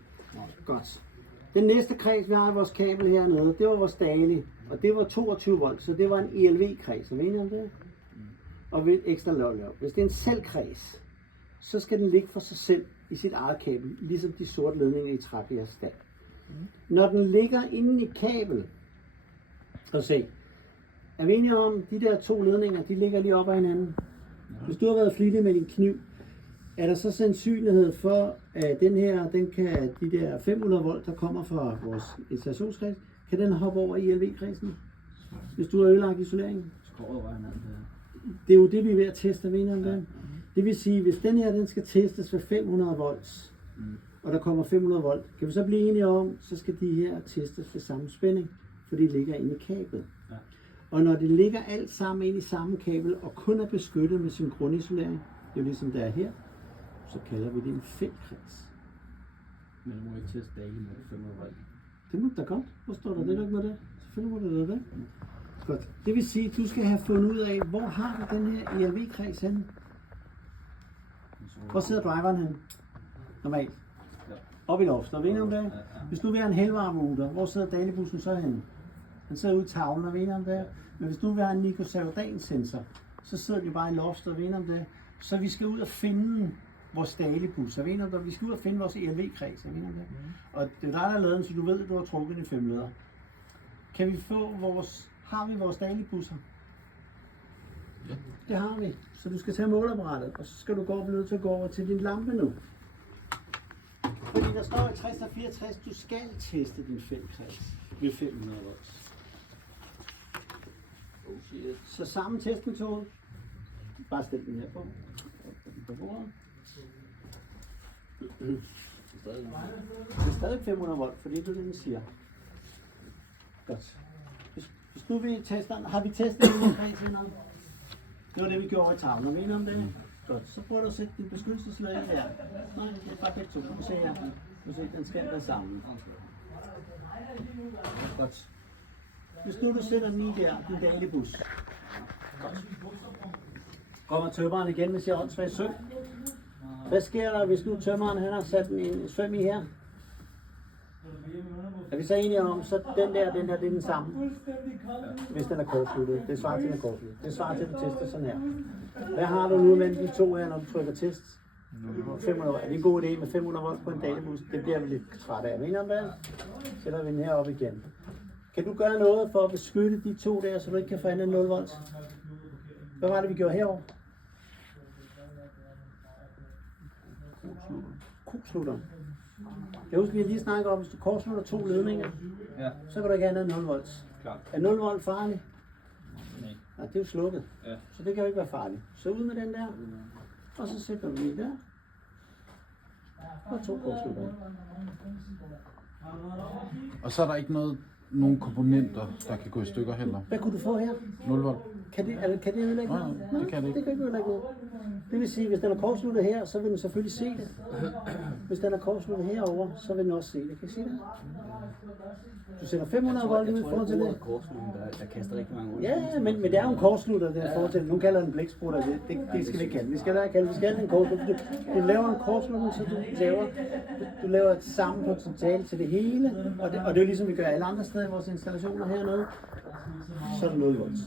Godt. Den næste kreds, vi har i vores kabel hernede, det var vores Dali. Og det var 22 volt, så det var en ELV-kreds. Er vi enige om det? Og ekstra lav. Hvis det er en selvkreds, så skal den ligge for sig selv i sit eget kabel, ligesom de sorte ledninger i træk i jeres stand. Når den ligger inde i kabel, så se, er vi enige om, de der 2 ledninger, de ligger lige op ad hinanden. Hvis du har været flittig med din kniv, er der så sandsynlighed for, at den her, den kan, de der 500 volt, der kommer fra vores installationskreds, kan den hoppe over i LV-kredsen? Hvis du har ødelagt isoleringen? Det er jo det, vi er ved at teste, ved om det. Det vil sige, hvis den her, den skal testes ved 500 volts, og der kommer 500 volt, kan vi så blive enige om, så skal de her testes ved samme spænding, for de ligger inde i kablet. Ja. Og når det ligger alt sammen ind i samme kabel, og kun er beskyttet med synkronisolering, det er jo ligesom det er her, så kalder vi det en fældkreds. Men du må ikke teste dage med 500 volt. Det må da godt. Hvor står der det, der ikke må det? Selvfølgelig må det da det. Godt. Det vil sige, at du skal have fundet ud af, hvor har du den her ELV-kreds henne? Hvor sidder driveren henne? Normalt. Op i loftet. Er vi enige om det? Hvis du vil have en helvarmeruter, hvor sidder Dalibussen så henne? Den sidder ude i tavlen, er vi enige om det? Men hvis du vil have en Nico-Savodan-sensor, så sidder den jo bare i loftet, er vi enige om det? Så vi skal ud og finde vores Dalibus, er vi enige om det? Vi skal ud og finde vores ELV-kreds, er vi enige om det? Og det er dig, der har lavet den, så du ved, at du har trukket en 5 leder. Kan vi få vores... Har vi vores Dalibusser? Ja. Det har vi. Så du skal tage måleapparatet, og så skal du gå nødt til at gå over til din lampe nu. Fordi der står i 60 og 64, du skal teste din fældkreds ved 500 volts. Så samme testmetode. Bare stil den her på. På bordet. Det er stadig 500 volt, fordi det er det, den siger. Godt. Hvis nu vi tester, har vi testet den kreds endnu? Det var det, vi gjorde i tavlen. Er vi enige om det? Godt. Så prøv at sætte din beskyttelseslag her. Nej, det er bare begge to. Du ser her. Du ser, den skal være sammen. Godt. Hvis nu du sætter den i der, din Dalibus. Godt. Kommer tømmeren igen, hvis jeg er åndssvagt søm. Hvad sker der, hvis nu tømmeren han har sat en svøm i her? Er vi så enige om, så den der, det er den samme? Hvis den er kortsluttet. Det svarer til, den er kortsluttet. Det svarer til, at du tester sådan her. Hvad har du nu mellem de 2 her, når du trykker test? 500 volt. Er det en god idé med 500 volt på en Dalibus? Det bliver vi lidt træt af. Men om det, sætter vi den her op igen. Kan du gøre noget for at beskytte de 2 der, så du ikke kan få andet 0 volt? Hvad var det, vi gjorde herovre? kortslutter. Jeg husker, vi har lige snakket om, hvis du kortslutter 2 ledninger, Ja, så kan du ikke andet end 0 volts. klart. Er 0 volt farligt? Nej. Nej, det er jo slukket. Ja. Så det kan jo ikke være farligt. Så ud med den der, og så sætter du lige der. Og 2 kortslutter. Og så er der ikke nogen komponenter, der kan gå i stykker heller. Hvad kunne du få her? 0 volt. Kan det ødelægge Nej, noget? det kan det ikke. Det kan ikke ødelægge noget. Det vil sige, hvis den er kortsluttet her, så vil den selvfølgelig se det. Hvis den er kortsluttet herover, så vil den også se det. Kan I se det? Du sætter 500 volt ud i forhold til det. Kortslutning, der kaster rigtig mange ord. Ja, men det er jo en kortslutter, der er forhold til det. Nogle kalder den blæksprutter, det skal vi ikke kalde. Vi skal kalde en kortslutter. Du laver en kortslutning, så du laver et samme potentiale til det hele. Og det er jo ligesom vi gør alle andre steder i vores installationer hernede. Så er det 0 volts.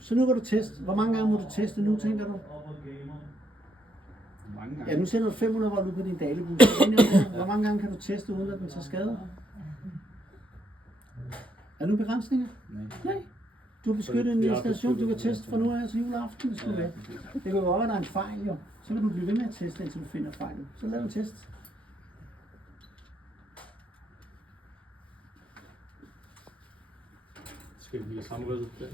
Så nu kan du teste. Hvor mange gange må du teste nu, tænker du? Mange gange. Ja, nu sender du 500 volt ud på din dalebus. Hvor mange gange kan du teste, uden at den tager skade? Er der nu begrænsninger? Nej. Du har beskyttet en installation, du kan teste fra nu af til juleaften, hvis du vil. Det kan jo godt være, der er en fejl, jo. Så vil du blive ved med at teste, indtil du finder fejlen. Så lav en test. Skal vi have samme resultat?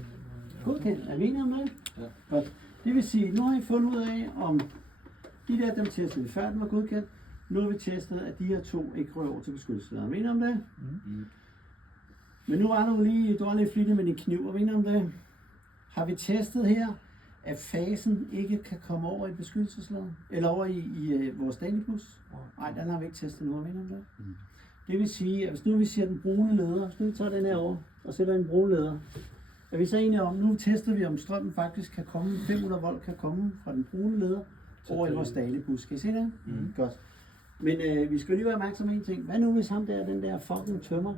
Godkendt. Er vi enige om det? Ja. Godt. Det vil sige, nu har I fundet ud af, om de der, dem testede vi før, den var godkendt. Nu har vi testet, at de her 2 ikke rører over til beskyttelse. Er vi enige om det? Mm. Men nu var du lidt flittig med din kniv, er vi enige om det? Har vi testet her, at fasen ikke kan komme over i beskyttelseslaget? Eller over i vores dalebus? Nej, den har vi ikke testet nu, er vi enige om det? Det vil sige, at hvis nu vi siger den brune leder, hvis nu vi tager den her over og sætter en brune leder, er vi så enige om, nu tester vi, om strømmen faktisk kan komme, 500 volt kan komme fra den brune leder over i vores dalebus. Kan I se det? Godt. Men vi skal lige være opmærksom på en ting. Hvad nu hvis ham der, den der fucking tømmer,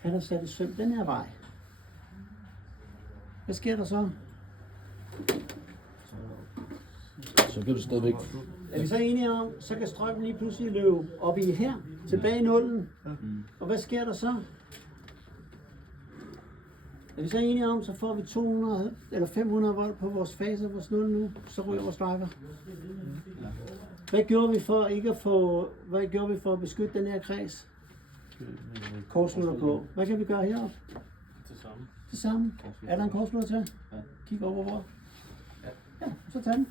han har sat i søm den her vej? Hvad sker der så? Så kan du stadigvæk... Er vi så enige om, så kan strømmen lige pludselig løbe op i her, tilbage i nullen. Og hvad sker der så? Er vi så enige om, så får vi 200 eller 500 volt på vores fase og vores 0 nu, så ryger vores driver. Hvad gjorde vi for ikke at få, hvad gjorde vi for at beskytte den her kreds? Kortslutter på. Hvad kan vi gøre heroppe? Det samme. Er der en kortslutter til? Ja. Kig over hvor. Ja, så tag den.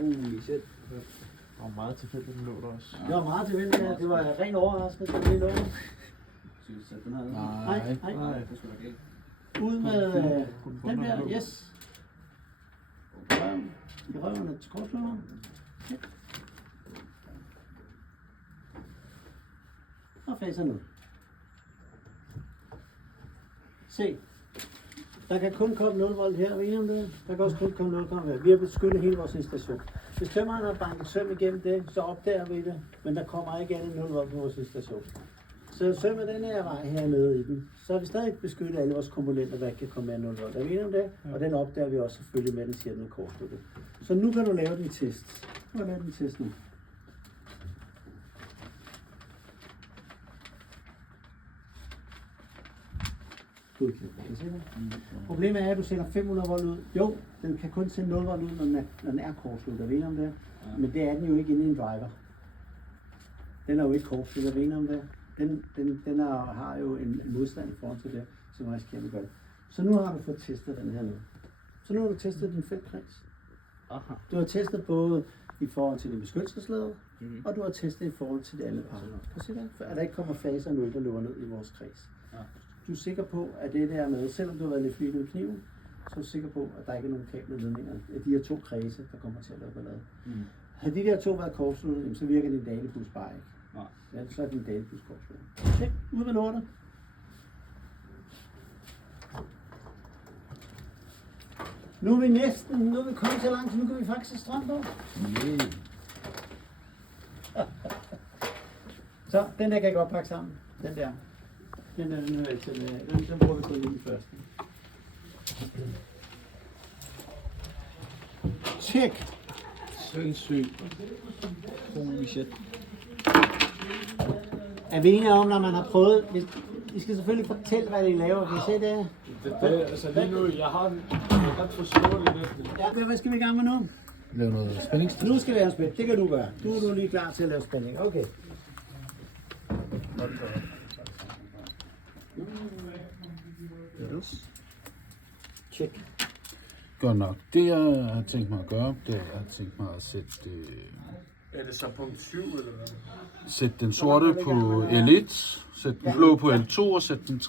Holy shit. Der var meget tilfældigt, den lå der også. Det var meget tilfældigt, ja. Det var ren overraskelse, det lå. Skal vi sætte den her ned? Nej. Nej. Det skulle være galt. Ud med den der, yes. I røven til kortslutter. Ja. Og faser ned. Se. Der kan kun komme 0 volt her, er vi enige om det? Der kan også kun komme 0 volt her. Vi har beskyttet hele vores installation. Hvis tømmeren har banket søm igennem det, så opdager vi det, men der kommer ikke andet 0 volt på vores installation. Så sømmer den her vej hernede i den, så har vi stadig beskyttet alle vores komponenter, der ikke kan komme med 0 volt. Er vi enige om det? Og den opdager vi også selvfølgelig med den siger, den er kortsluttet. Så nu kan du lave din test. Nu kan du lave din test nu. Godkendt. Kan I se det? Problemet er, at du sender 500 volt ud. Jo, den kan kun sende 0 volt ud, når den er kortsluttet. Er vi enige om det? Men det er den jo ikke inde i en driver. Den er jo ikke kortsluttet. Er vi enige om det? Den har jo en modstand i forhold til det, som risikerer at gøre det. Så nu har du fået testet den her nu. Så nu har du testet din feltkreds. Aha. Du har testet både i forhold til din beskyttelseslader, og du har testet i forhold til de alle par. Kan du se det? For at der ikke kommer faser nu, der løber ned i vores kreds. Ja. Du er sikker på, at det der med, selvom du har været lidt flittig med kniven, så er du sikker på, at der ikke er nogen kabelledninger af de her 2 kredse, der kommer til at lave ballade. Havde de der 2 været kortsluttet, så virker din dalebus bare ikke. Nej. Ja, så er din dalebus kortsluttet. Tjek, ud med lortet. Nu er vi kommet så langt, så nu kan vi faktisk se strøm på. Så, den der kan jeg godt pakke sammen. Den der. Den bruger vi kun lige først. Tjek. Sindssygt. Holy shit. Er vi enige om, når man har prøvet... I skal selvfølgelig fortælle, hvad I laver. Kan I se det? Altså lige nu, jeg kan forstå det næsten. Ja, hvad skal vi i gang med nu? lave noget spændingstest. Nu skal vi have spænding. Det kan du gøre. Du er lige klar til at lave spænding. Okay. Yes. Check. Godt nok. Det jeg har tænkt mig at gøre, det er, at jeg har tænkt mig at Er det så punkt 7 eller hvad? sætte den sorte på L1, sætte den blå på L2 og sætte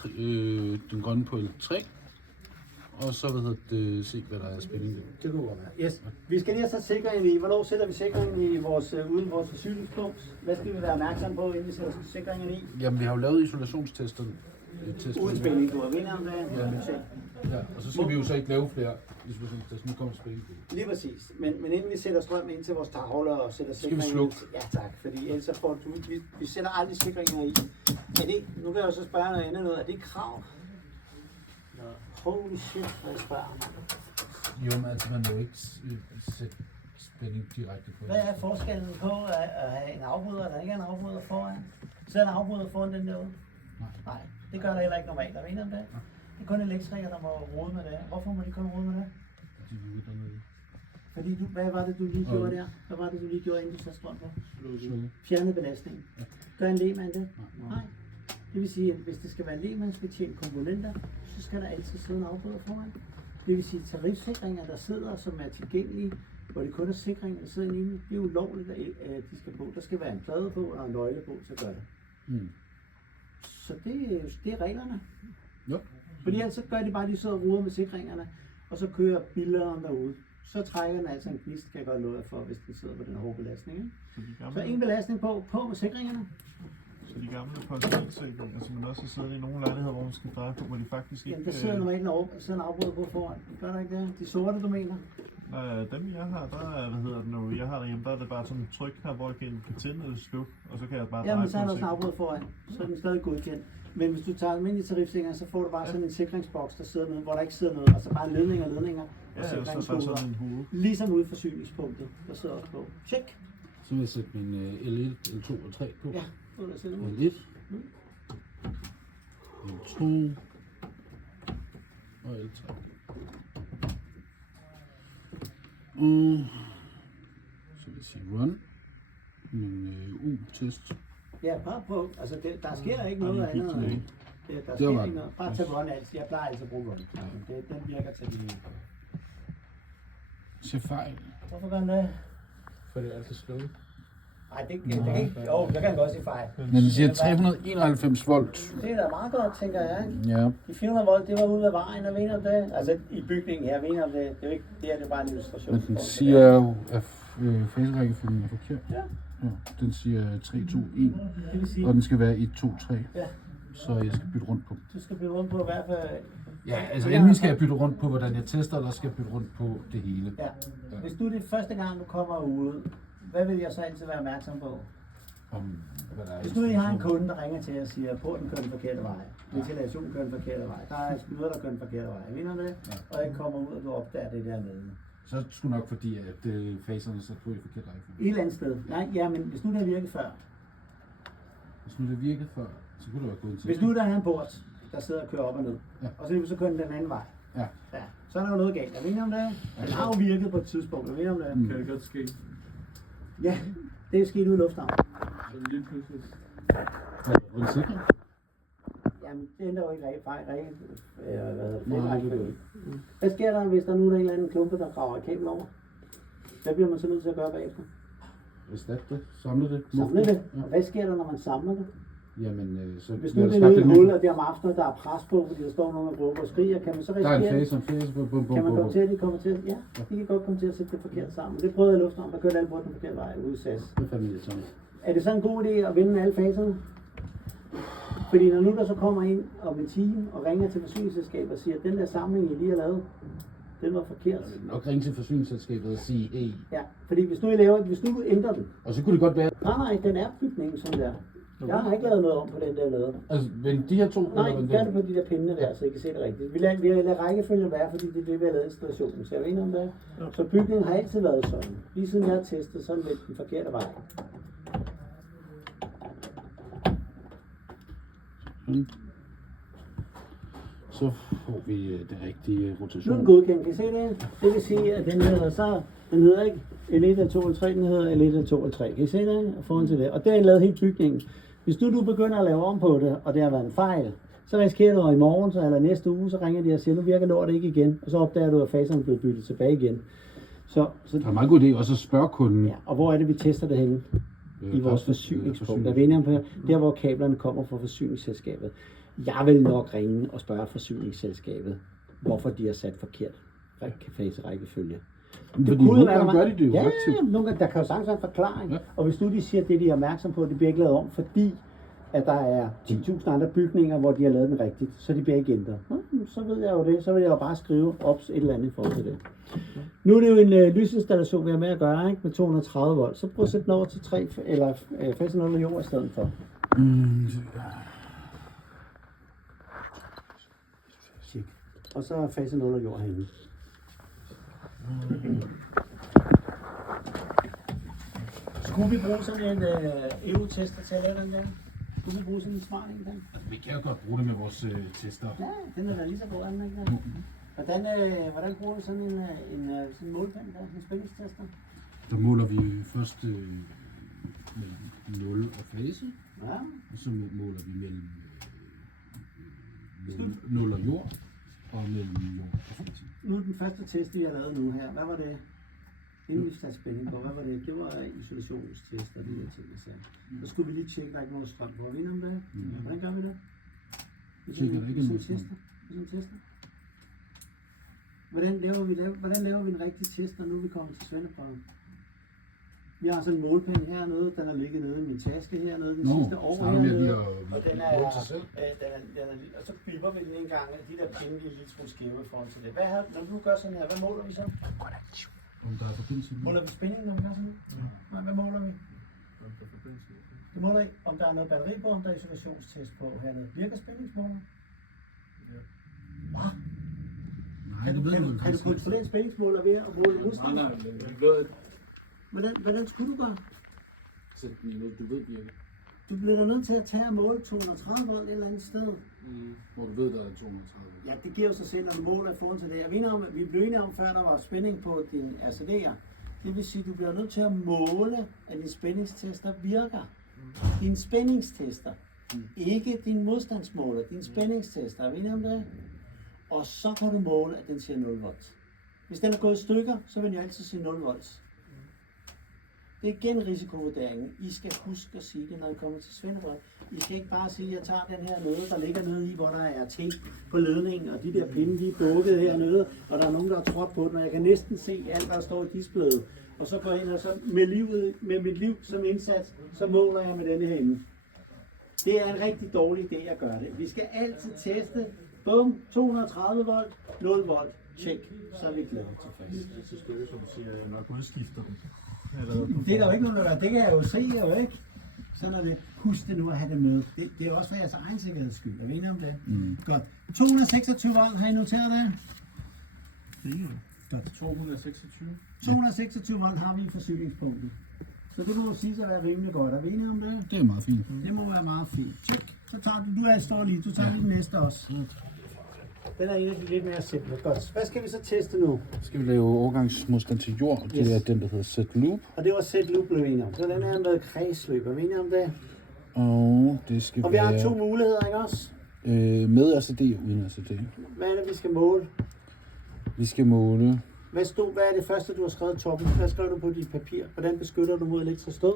den grønne på L3. Og så se, hvad der er spænding der. Det kunne godt være. Yes. Vi skal lige have sat sikringen i. Hvornår sætter vi sikringen i uden vores forsyningspunkt? Hvad skal vi være opmærksom på, inden vi sætter sikringen i? Jamen, vi har jo lavet isolationstester. Uden spænding, du er vinder om dagen. Ja, og så skal vi jo så ikke lave flere isolationstester. Nu kommer spænding på. Lige præcis. Men inden vi sætter strøm ind til vores tavler og sætter sikringen vi slukke? Ja tak, fordi ellers så får du, vi sætter aldrig sikringer i. Er det, nu kan jeg jo så spørge noget andet noget. Er det et krav? Holy shit, hvad jeg spørger. Jo, men altså, man må ikke sætte spænding direkte på. Hvad er forskellen på at have en afbryder, der ikke er en afbryder foran? Så er en afbryder foran den derude? Nej, det gør der heller ikke normalt. Er vi enige om det? Det er kun elektrikere, der må rode med det. Hvorfor må de kun rode med det? De er ude dernede. Fordi hvad var det, du lige gjorde der? Hvad var det, du lige gjorde, inden du satte strøm på? Fjerne belastningen. Gør en lægmand det? Nej. Det vil sige, at hvis det skal være lægmandsbetjent komponenter, så skal der altid sidde en afbryder foran. Det vil sige, tarifsikringer, der sidder, som er tilgængelige, hvor det kun er sikringer, der sidder inde, det er ulovligt, at de skal på. Der skal være en plade på og en nøgle på, så gør det. Så det er reglerne. Jo. Fordi ellers så gør de bare, at de sidder og ruder med sikringerne, og så kører billederen derude. Så trækker den altså en gnist, kan jeg godt love for, hvis den sidder på den hårde belastning. Ikke? Så en belastning på med sikringerne. Så de gamle konsulentsikringer, som man også har siddet i nogle lejligheder, hvor man skal dreje på, hvor de faktisk ikke... Jamen, der sidder normalt en afbryder på foran. Gør der ikke det? De sorte, du mener? Dem jeg har, der er, jeg har derhjemme, der er det bare sådan en tryk her, hvor jeg kan tænde eller slukke, og så kan jeg bare dreje Ja, men så er på der også en afbryder foran, så er den stadig godkendt. Men hvis du tager almindelige tarifsikringer, så får du bare sådan en sikringsboks, der sidder med, hvor der ikke sidder noget, altså bare ledninger og sikringshoveder. Ligesom ude i forsyningspunktet, der sidder også på. Tjek! Så vil jeg sætte min L1, L2 og 3 på. Ja, det er sætte ud. L1, L2 og L3. Og så vil jeg sige run. Min U-test. Ja, bare på. Altså, der sker ikke noget andet. Der sker ikke noget. Bare tag run altid. Jeg plejer altid at bruge run. Den virker til det. Se fejl. Hvorfor gør den det? For det er altid slået. Nej, det kan ikke. Jo, der kan den godt se fejl. Men den siger 391 volt. Det er da meget godt, tænker jeg. Ja. De 400 volt, det var ude af vejen, og ved om det. Altså i bygningen her, ved om det. Det er jo ikke, det er bare en illustration. Men den siger jo, at faserækkefølgen er forkert. Ja. Ja. Den siger 3, 2, 1. Det vil sige, Og den skal være 1, 2, 3. Ja. Så jeg skal bytte rundt på. Du skal bytte rundt på i hvert fald. Ja, altså enten skal jeg bytte rundt på, hvordan jeg tester, eller skal jeg bytte rundt på det hele. Ja. Hvis du er det første gang, du kommer ud, hvad vil jeg så altid være opmærksom på? Hvad der er. Hvis nu I har en kunde, der ringer til jer og siger, at porten kører den forkerte vej, ventilationen kører den forkerte vej, der er skyder, der kører den forkerte vej, vinder det? Ja. Og I kommer ud, og du opdager det dernede. Så er det sgu nok fordi, at faserne er sat på i forkert rækkefølge. Et eller andet sted. Nej, ja, men hvis nu det har virket før. Hvis nu det virkede før, så kunne det være gået til. Hvis nu der er en port, der sidder og kører op og ned, Ja. og så kører den den anden vej. Ja. Ja. Så er der jo noget galt. Er vi enige om det? Den har jo virket på et tidspunkt. Er vi enige om det? Kan det godt ske? Ja, det er sket ude i lufthavnen. Så lige pludselig. Var det sikkert? Jamen, det ændrer jo ikke rigtig. Hvad sker der, hvis der nu er en eller anden klumpe, der graver et kabel over? Hvad bliver man så nødt til at gøre bagefter? Erstat det. Samle det. Samle det. Ja. Og hvad sker der, når man samler det? Jamen, så Hvis nu det er nede i et hul, og det er om aftenen, der er pres på, fordi der står nogen og råber og skriger, kan man så der er en risikere? fase, bum, bum, Kan man bum, komme bum. til, at de kommer til? Ja, de kan godt komme til at sætte det forkert sammen. Det prøvede jeg i lufthavnen, der kørte alle på den forkerte vej ude i SAS. Det er fandme irriterende. Er det så en god idé at vende alle faserne? Fordi når nu der så kommer ind om en time og ringer til forsyningsselskabet og siger, at den der samling, I lige har lavet, den var forkert. Nok ringe til forsyningsselskabet og sige, hey. Ja, fordi hvis nu du ændrer den. Og så kunne det godt være, Nej, den er bygningen sådan der. Jeg har ikke lavet noget om på den der nede. altså, men de her to, Nej, eller gør det på de der pinde der, så I kan se det rigtigt. Vi lader rækkefølgen være, fordi det er det, vi har lavet installationen. Så jeg ved om det. Så bygningen har altid været sådan. Lige siden jeg har testet, så er den lidt den forkerte vej. så får vi det rigtige Nu er den rotation. godkendt, kan I se det? Det vil sige, at den hedder ikke L1, L2, L3, den hedder L1, L2, L3. Kan I se det? Foran til det. Og det er lavet helt bygningen. Hvis du begynder at lave om på det, og det har været en fejl, så risikerer du, at i morgen eller næste uge, så ringer de og siger, nu virker lortet ikke igen. Og så opdager du, at faserne er blevet byttet tilbage igen. Så Det er en meget god idé også at spørge kunden. ja, og hvor er det, vi tester det henne? I vores forsyningspunkt. Der vinder på der, hvor kablerne kommer fra forsyningsselskabet. Jeg vil nok ringe og spørge forsyningsselskabet, hvorfor de har sat forkert faserækkefølge. Fordi nogle gange gør de det jo ja, aktivt. nogle gange, der kan jo sagtens være en forklaring. Ja. Og hvis nu de siger, at det de er opmærksom på, det bliver ikke lavet om, fordi at der er 10.000 andre bygninger, hvor de har lavet den rigtigt, så de bliver ikke ændret. Så ved jeg jo det. Så vil jeg jo bare skrive ops et eller andet i forhold til det. Nu er det jo en lysinstallation, vi har med at gøre, ikke? Med 230 volt. Så prøv at sætte den over til 3 eller fase 0 jord i stedet for. Check. Og så fase 0 jord herinde. Skulle vi bruge sådan en EU-tester til at lave den der? Skulle vi bruge sådan en smart en den? Vi kan jo godt bruge det med vores tester. Ja, den er da lige så god, er den ikke? Hvordan bruger vi sådan en målpind der, en spændingstester? Der måler vi først mellem 0 og fase, Ja. og så måler vi mellem 0 og jord, og mellem jord og fase. Nu er den første test, vi har lavet nu her. Hvad var det? Inden vi satte spænding på, hvad var det? Det var isolationstest og de der ting, jeg sagde. Så skulle vi lige tjekke, at der ikke er noget strøm på. Er vi enige om det? Hvordan gør vi det? Tjekker der ikke er noget strøm? Tester. Hvordan laver vi en rigtig test, når nu vi kommer til svendeprøven? Vi har sådan en målpind hernede, den har ligget nede i min taske hernede den sidste år hernede. Og den er, og så bipper vi den en gang, og de der pinde, de er lidt smule skæve i forhold til det. Når du gør sådan her, hvad måler vi så? Om der er forbindelse. Måler vi spændingen, når vi gør sådan her? Nej, hvad måler vi? Du måler ikke, om der er noget batteri på, om der er isolationstest på hernede. Virker spændingsmåler? Hvad? Nej, det ved du Kan du kontrollere en spændingsmåler ved at måle modstand? Hvordan skulle du gøre? Sæt den i noget, du ved virker. Du bliver da nødt til at tage og måle 230 volt et eller andet sted. Hvor du ved, der er 230. Ja, det giver jo sig selv, når du måler i forhold til det. Vi blev enige om, før der var spænding på din RCD'er. Det vil sige, at du bliver nødt til at måle, at din spændingstester virker. Din spændingstester. Ikke din modstandsmåler, din spændingstester. Er vi enige om det? Og så kan du måle, at den siger 0 volt. Hvis den er gået i stykker, så vil den jo altid sige 0 volt. Det er igen risikovurderingen. I skal huske at sige det, når I kommer til Svendebræt. I skal ikke bare sige, at jeg tager den her nede, der ligger nede i, hvor der er tape på ledningen, og de der pinde, de er bukket hernede, og der er nogen, der har trådt på den, og jeg kan næsten se alt, hvad der står i displayet. Og så går jeg ind, og så med mit liv som indsats, så måler jeg med denne herinde. Det er en rigtig dårlig idé at gøre det. Vi skal altid teste. Bum, 230 volt, 0 volt. Tjek, så er vi glade tilfredse. Så stykker, som du siger, jeg nok udskifter dem. Det er der jo ikke nogen, der det kan jeg jo se, jo ikke. Sådan er det. Husk det nu at have det med. Det er også for jeres egen sikkerheds skyld. Er vi enige om det? Godt. 226 volt, har I noteret det? Godt. 226. 226 volt har vi i forsyningspunktet. Så det må jo sige, at være rimelig godt. Er vi enige om det? Det er meget fint. Det må være meget fint. Tjek. Så tager du er står lige. Du tager lige den næste også. Den er en af de lidt mere simple. Godt. Hvad skal vi så teste nu? Så skal vi lave overgangsmodstand til jord. Det er den, der hedder set loop. Og det var set loop, blev vi enige om. Så den er med kredsløb. Er vi enige om det? Og det skal Og vi har være 2 muligheder, ikke også? med RCD og uden RCD. Hvad er det, vi skal måle? Vi skal måle Hvad er det første, du har skrevet, Torben? Hvad skrev du på dit papir? Hvordan beskytter du mod elektrisk stød?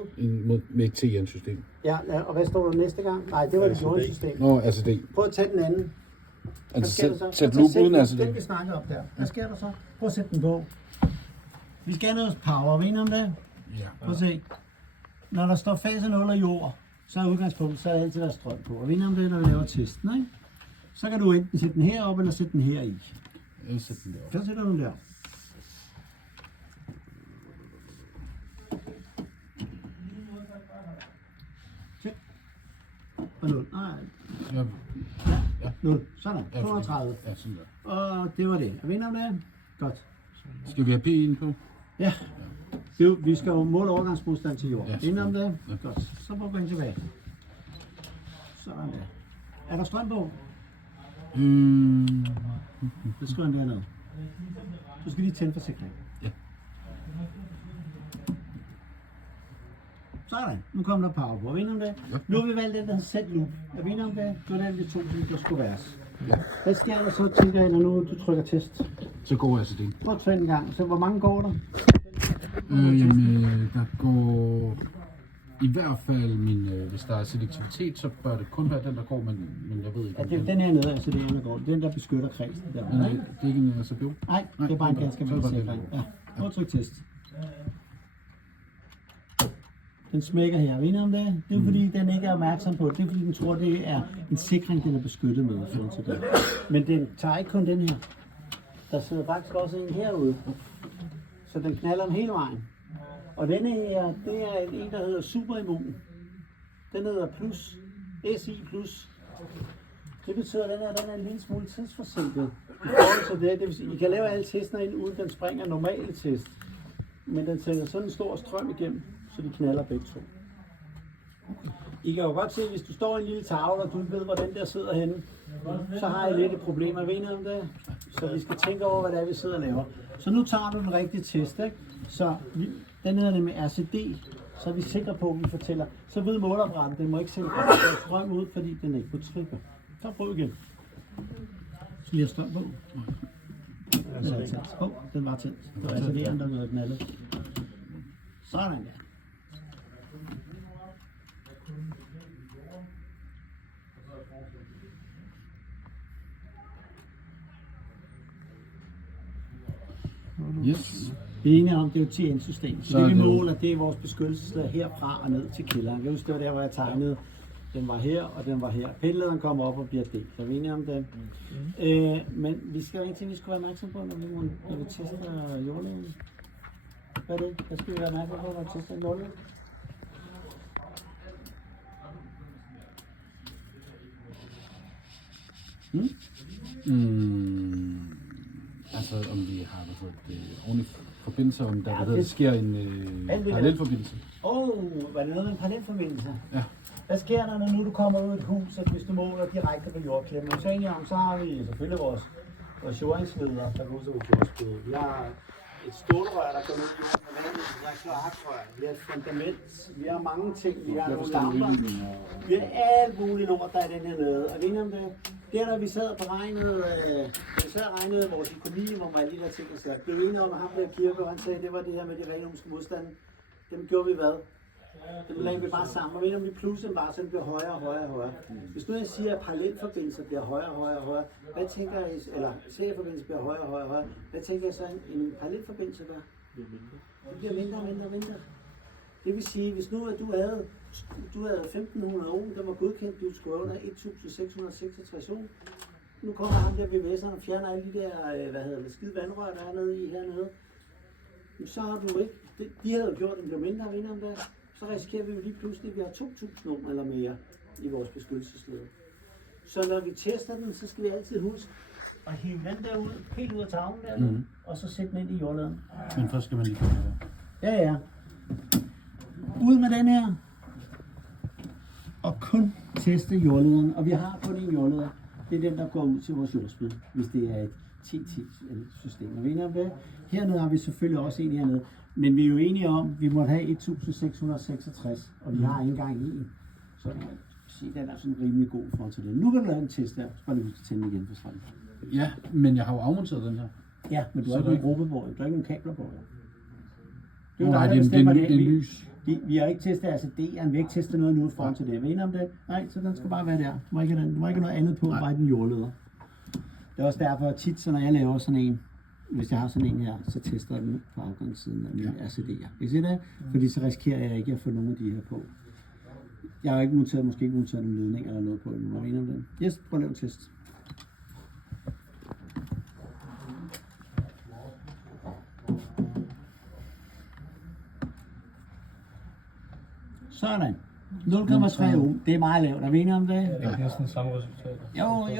med et TN-system. Ja, og hvad står der næste gang? Nej, det var det jordsystem. Nå, RCD. Prøv at tage den anden. Hvad sker der så? Sæt loop uden RCD. Den vi snakker op der. Hvad sker der så? Prøv at sætte den på. Vi skal have noget power. Er vi enige om det? Ja. Prøv at se. Når der står fase 0 og jord, så er udgangspunktet, så er der altid der strøm på. Er vi enige om det, når vi laver testen, ikke? Så kan du enten sætte den herop, eller sætte den her i. Jeg sætter den deroppe. Så sætter du den der. Og 0. Nej, Ja, 0. Sådan. 230. ja, sådan der. Og det var det. Er vi enige om det? Godt. Skal vi have P1 på? Ja. Vi skal jo måle overgangsmodstand til jord. Ja, Inden om det? ja. Godt. Så prøv at gå ind tilbage. Sådan der. Er der strøm på? Så skriver han dernede. Du skal lige tænde forsikringen. Ja. Sådan, nu kommer der power på. Er vi enige om det? Ja. Nu har vi valgt den, der hedder set loop. Er vi enige om det? Det var den, vi tog, som der skulle være. Ja. Hvad sker der så, tænker jeg, når nu du trykker test? Så går jeg til det. Prøv at trykke en gang. Så hvor mange går der? Der går i hvert fald hvis der er selektivitet, så bør det kun være den, der går, men jeg ved ikke. Ja, det er den her nede, altså det ene går. Den, der beskytter kredsen. Der. Men det er ikke en SFO. Nej, det er bare en ganske så er det almindelig bare sikring. Ja, prøv at trykke test. Den smækker her. Er vi enige om det? Det er fordi, den ikke er opmærksom på det. Det er fordi, den tror, det er en sikring, den er beskyttet med. Men den tager ikke kun den her. Der sidder faktisk også en herude. Så den knalder dem hele vejen. Og denne her, det er en, der hedder Superimmun. Den hedder plus. SI plus. Det betyder, at den er en lille smule tidsforsinket. I forhold til det vil sige, I kan lave alle testene ind, uden den springer normale test. Men den sender sådan en stor strøm igennem, så de knaller begge to. I kan jo godt se, hvis du står i en lille tavle, og du ikke ved, hvor den der sidder henne, så har I lidt et problem. Er vi enige om det? Så vi skal tænke over, hvad det er, vi sidder og laver. Så nu tager du den rigtige test, ikke? Så den hedder nemlig RCD, så er vi sikre på, at vi fortæller. Så ved måleapparatet, den må ikke sende strøm ud, fordi den ikke på trigger. Så prøv igen. Så lige have strøm på. Den er tændt. Den var tændt. Det var RCD'eren, der nåede knaldet. Sådan der. Yes. Det er enige om, det er jo et TN-system. Så det vi det jo- måler, det er vores beskyttelseslag herfra og ned til kælderen. Jeg husker, det var der, hvor jeg tegnede. Den var her, og den var her. Pendlederen kommer op og bliver delt. Så er vi enige om det. Men vi skal jo en ting, vi skal være opmærksom på, når vi tester jordlægen. Hvad er det? Hvad skal vi være opmærksom på, når vi tester jordlægen? Altså om vi har ordentlig forbindelse, om der det- sker en parallelforbindelse. Var det noget med en parallelforbindelse? Ja. Hvad sker der, når nu du kommer ud af et hus, og hvis du måler direkte på jordklemmen? Så egentlig om, så har vi selvfølgelig vores jordingsleder, der går ud til vores jordspil. Vi har et stålrør, der går ned i jorden på vandet. Vi har kloakrør, vi har et fundament, vi har mange ting. Vi har nogle lamper. Vi har alt muligt lort, der er den her nede. Og ved om det? Der vi sad og beregnede, vores økonomi, hvor man alle de der ting, og sagde, blev enige om, at ham der kirke, og han sagde, det var det her med de regionske modstande. Dem gjorde vi hvad? Det lagde vi bare sammen, og ved om vi plusser bare, så den bliver højere og højere og højere. Hvis nu jeg siger, at parallelforbindelser bliver højere og højere og højere, hvad tænker jeg, eller serieforbindelser bliver højere og højere og højere, hvad tænker jeg så en parallelforbindelse gør? Det bliver mindre og mindre og mindre. Det vil sige, hvis nu at du havde 1500 ohm, der var godkendt, du skulle under 1666 ohm. Nu kommer ham der VVS'eren og fjerner alle de der, skide vandrør, der er nede i hernede. Så har du ikke, de havde jo gjort, at den blev mindre og om det. Så risikerer vi jo lige pludselig, at vi har 2000 ohm eller mere i vores beskyttelsesled. Så når vi tester den, så skal vi altid huske at hive den der ud, helt ud af tavlen der, og så sætte den ind i jordladeren. Men først skal man lige komme her. Ja. Ud med den her. Og kun teste jordlederen. Og vi har kun en jordleder. Det er den, der går ud til vores jordspil, hvis det er et TT-system. Og vi er enige om det. Hernede har vi selvfølgelig også en hernede. Men vi er jo enige om, at vi måtte have 1666, og vi har ikke engang en. Så den er sådan rimelig god for til det. Nu kan du lave en test der, så bare lige tænde igen for strømmen. Ja, men jeg har jo afmonteret den her. Ja, men du har ikke nogen gruppebord, du har ikke nogen kabler på. Nej, det er en lys. Vi har ikke testet RCD'eren, vi har ikke testet noget nu foran til det. Er vi enige om det? Nej, så den skal bare være der. Du må ikke have noget andet på, bare den jordleder. Det er også derfor tit, så når jeg laver sådan en, hvis jeg har sådan en her, så tester jeg den på afgangssiden af mine RCD'er. Kan I se det? Fordi så risikerer jeg ikke at få nogle af de her på. Jeg har ikke monteret, måske ikke monteret nogle ledninger eller noget på endnu. Er vi enige om det? Yes, prøv at lave en test. Sådan. 0,3 ohm. Det er meget lavt. Er vi enige om det? Det er næsten samme resultat. Jo, men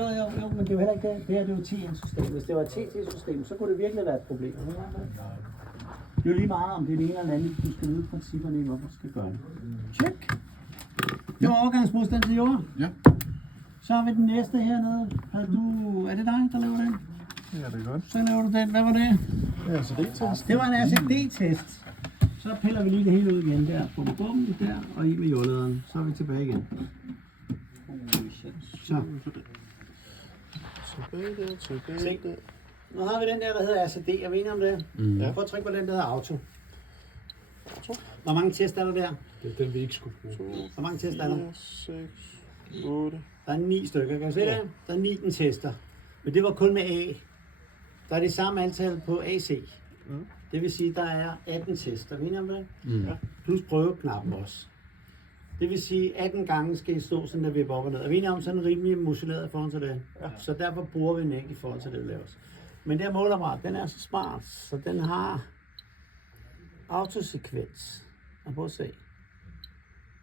det er jo heller ikke det. Det her det er jo et TN-system. Hvis det var et TT-system, så kunne det virkelig være et problem. Det er jo lige meget, om det er det ene eller andet. Du skal vide principperne i, hvorfor du skal gøre det. Check. Det var overgangsmodstand til jord. Ja. Så har vi den næste hernede. Er det dig, der laver den? Ja, det er godt. Så laver du den. Hvad var det? Ja, så det er test. Det var en RCD-test. Så piller vi lige det hele ud igen der. Bum, bum, der, og i med jordlederen. Så er vi tilbage igen. Så. Se. Nu har vi den der hedder RCD. Er vi enige om det? Mm. Prøv at trykke på den, der hedder Auto. Hvor mange test er der der? Det er den, vi ikke skulle bruge. Hvor mange test er der? 6, 8. Der er 9 stykker, kan du se det? Der er 9, den tester. Men det var kun med A. Der er det samme antal på AC. Det vil sige, der er 18 test. Er vi enige om det? Mm. Plus prøveknappen også. Det vil sige, 18 gange skal I stå sådan der vipper op og ned. Er vi enige om sådan rimelig moduleret i forhold til det? Ja. Så derfor bruger vi den ikke i forhold til det, der laves. Men det her målapparat, den er så smart, så den har autosekvens. Og prøv at se.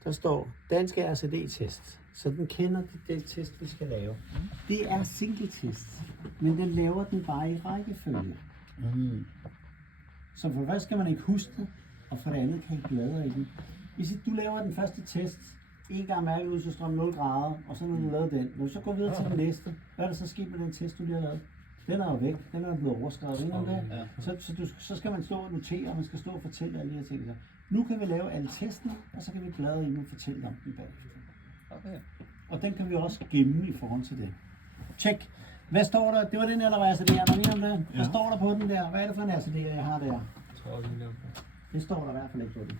Der står danske RCD-test. Så den kender det test, vi skal lave. Det er single test, men den laver den bare i rækkefølge. Mm. Så for det første skal man ikke huske det, og for det andet kan I bladre i den. Hvis du laver den første test, en gang mærkelydelsesstrøm 0 grader, og så når du lavet den, når du så går videre til den næste, hvad er der så sket med den test, du lige har lavet? Den er jo væk, den er blevet overskrevet, ikke om det? Så skal man stå og notere, og man skal stå og fortælle alle de her ting. Så nu kan vi lave alle testene, og så kan vi bladre i dem og fortælle om dem bagefter. Okay. Og den kan vi også gemme i forhold til det. Tjek. Hvad står der? Det var den her, der var RCD'er. Når vi om det. Hvad står der på den der? Hvad er det for en RCD, jeg har der? 30 mA. Det står der i hvert fald ikke på den.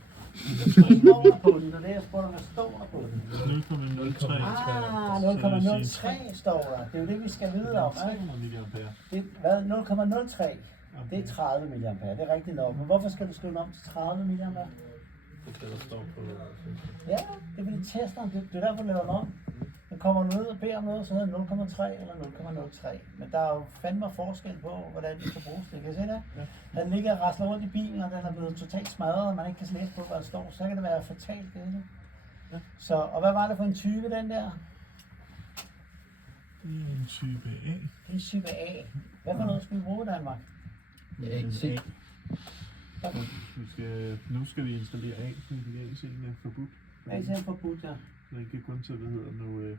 Hvad står der på den? Og det jeg spørger, hvad står der på den? 0,03. Ah, 0,03 står der. Det er jo det, vi skal vide om. 300 mA. Det, hvad? 0,03. Det er 30 mA. Det er rigtigt nok. Men hvorfor skal du skrive om til 30 mA? Det kan der stå på. Ja, det vil testeren. Det er derfor, du laver den om. Den kommer ud og beder om noget, så hedder 0,3 eller 0,03. Men der er jo fandme forskel på, hvordan det skal bruges. Det kan I se det? Ja. Den ligger og rasler rundt i bilen, og den er blevet totalt smadret, og man ikke kan læse på, hvad der står. Så kan det være fatalt, det ikke? Ja. Så, og hvad var det for en type, den der? Det er en type A. Det er type A. Hvad for noget skal vi bruge i Danmark? AC. Nu skal vi installere A, fordi AC'en er forbudt. AC er forbudt, ja. Så ikke kun til, hvad hedder nu,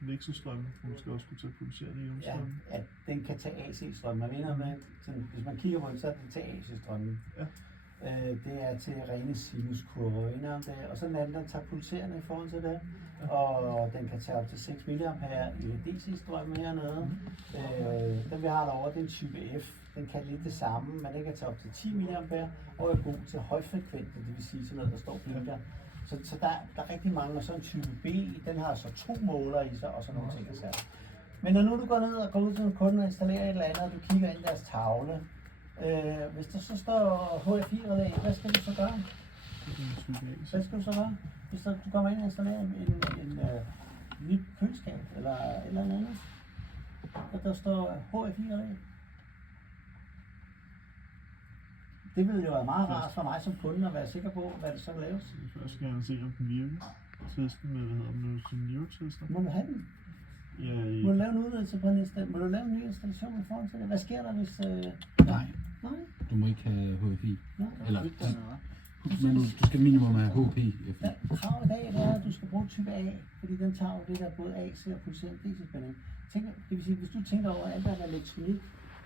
Nexus-strøm, hun skal også kunne tage producerende ionstrøm. Ja, den kan tage AC-strøm. Man mener med, hvis man kigger på den, så er den til AC-strømmen. Ja. Det er til rene sinuskurver, og så den anden, den tager pulserende i forhold til det. Og den kan tage op til 6 mA i DC-strøm hernede. Den vi har derovre, det er en type F. Den kan lidt det samme, men den kan tage op til 10 mA og er god til højfrekvente, det vil sige sådan noget, der står blinker. Så der er rigtig mange, og så en type B, den har så 2 måler i sig, og så nogle ting. Men når nu du går ned og går ud til en kunde og installerer et eller andet, og du kigger ind i deres tavle, hvis der så står HF-relæ, hvad skal du så gøre? Hvad skal du så gøre? Hvis du kommer ind og installerer en nyt køleskab, eller et eller andet, og der står HF-relæ. Det vil jo være meget rart for mig som kunde at være sikker på, hvad det så laves. Først skal jeg se, om den virker. Testen med, hvad hedder den, senior-tester. Må du have den? Ja, Må du lave en udvidelse på en installation? Må du lave en ny installation i forhold til det? Hvad sker der, hvis... Nej. Nej? Du må ikke have HFI. Nej. Eller, men du skal minimum have HP. Ja, krav i dag det er, at du skal bruge type A, fordi den tager jo det der både AC og pulserende DC-spænding. Det vil sige, hvis du tænker over alt, der er elektronik,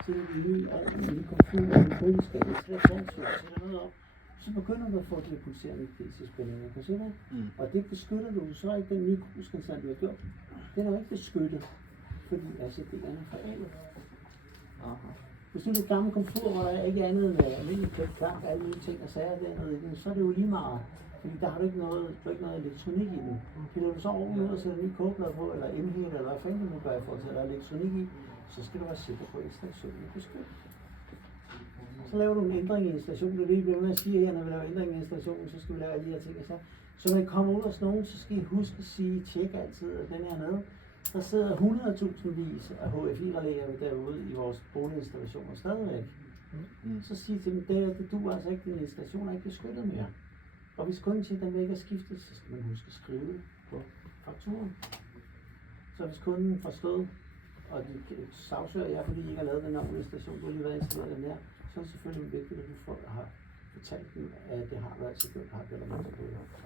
så er det nye og en computer, en køleskab, en telefonstyr, sætter noget op, så begynder du at få det pulserende DC-spænding. Kan du se det? Og det beskytter du så ikke den nye krugskanstand, du har gjort. Den er jo ikke beskyttet, fordi RCD'erne er forældet. Hvis du er et gammelt komfur, hvor der ikke er andet end almindelig klar, alle nye ting og sager dernede i den, så er det jo lige meget. Fordi der har du ikke noget elektronik i den. Piller du så oven ud og sætter en ny kogeplade på, eller indhæld, eller hvad fanden du gør i forhold til, at der er elektronik i, så skal du være sikker på, at installationen er beskyttet. Så laver du en ændring i installationen. Du lige bliver med at sige her, når vi laver ændring i installationen, så skal vi lave alle de her ting. Så når I kommer ud hos nogen, så skal I huske at sige, tjek altid, at den her nede. Der sidder 100.000 vis af HFI-relæer derude i vores boliginstallationer stadigvæk. Så sig til dem, det duer altså ikke, din installation er ikke beskyttet mere. Og hvis kunden siger, at den vil ikke er skiftet, så skal man huske at skrive det på fakturen. Så hvis kunden forstået, og de sagsøger jer, fordi I ikke har lavet den her installation, du har lige været installeret den her, så er det selvfølgelig vigtigt, at du har fortalt dem, at det har været så godt, har det eller man så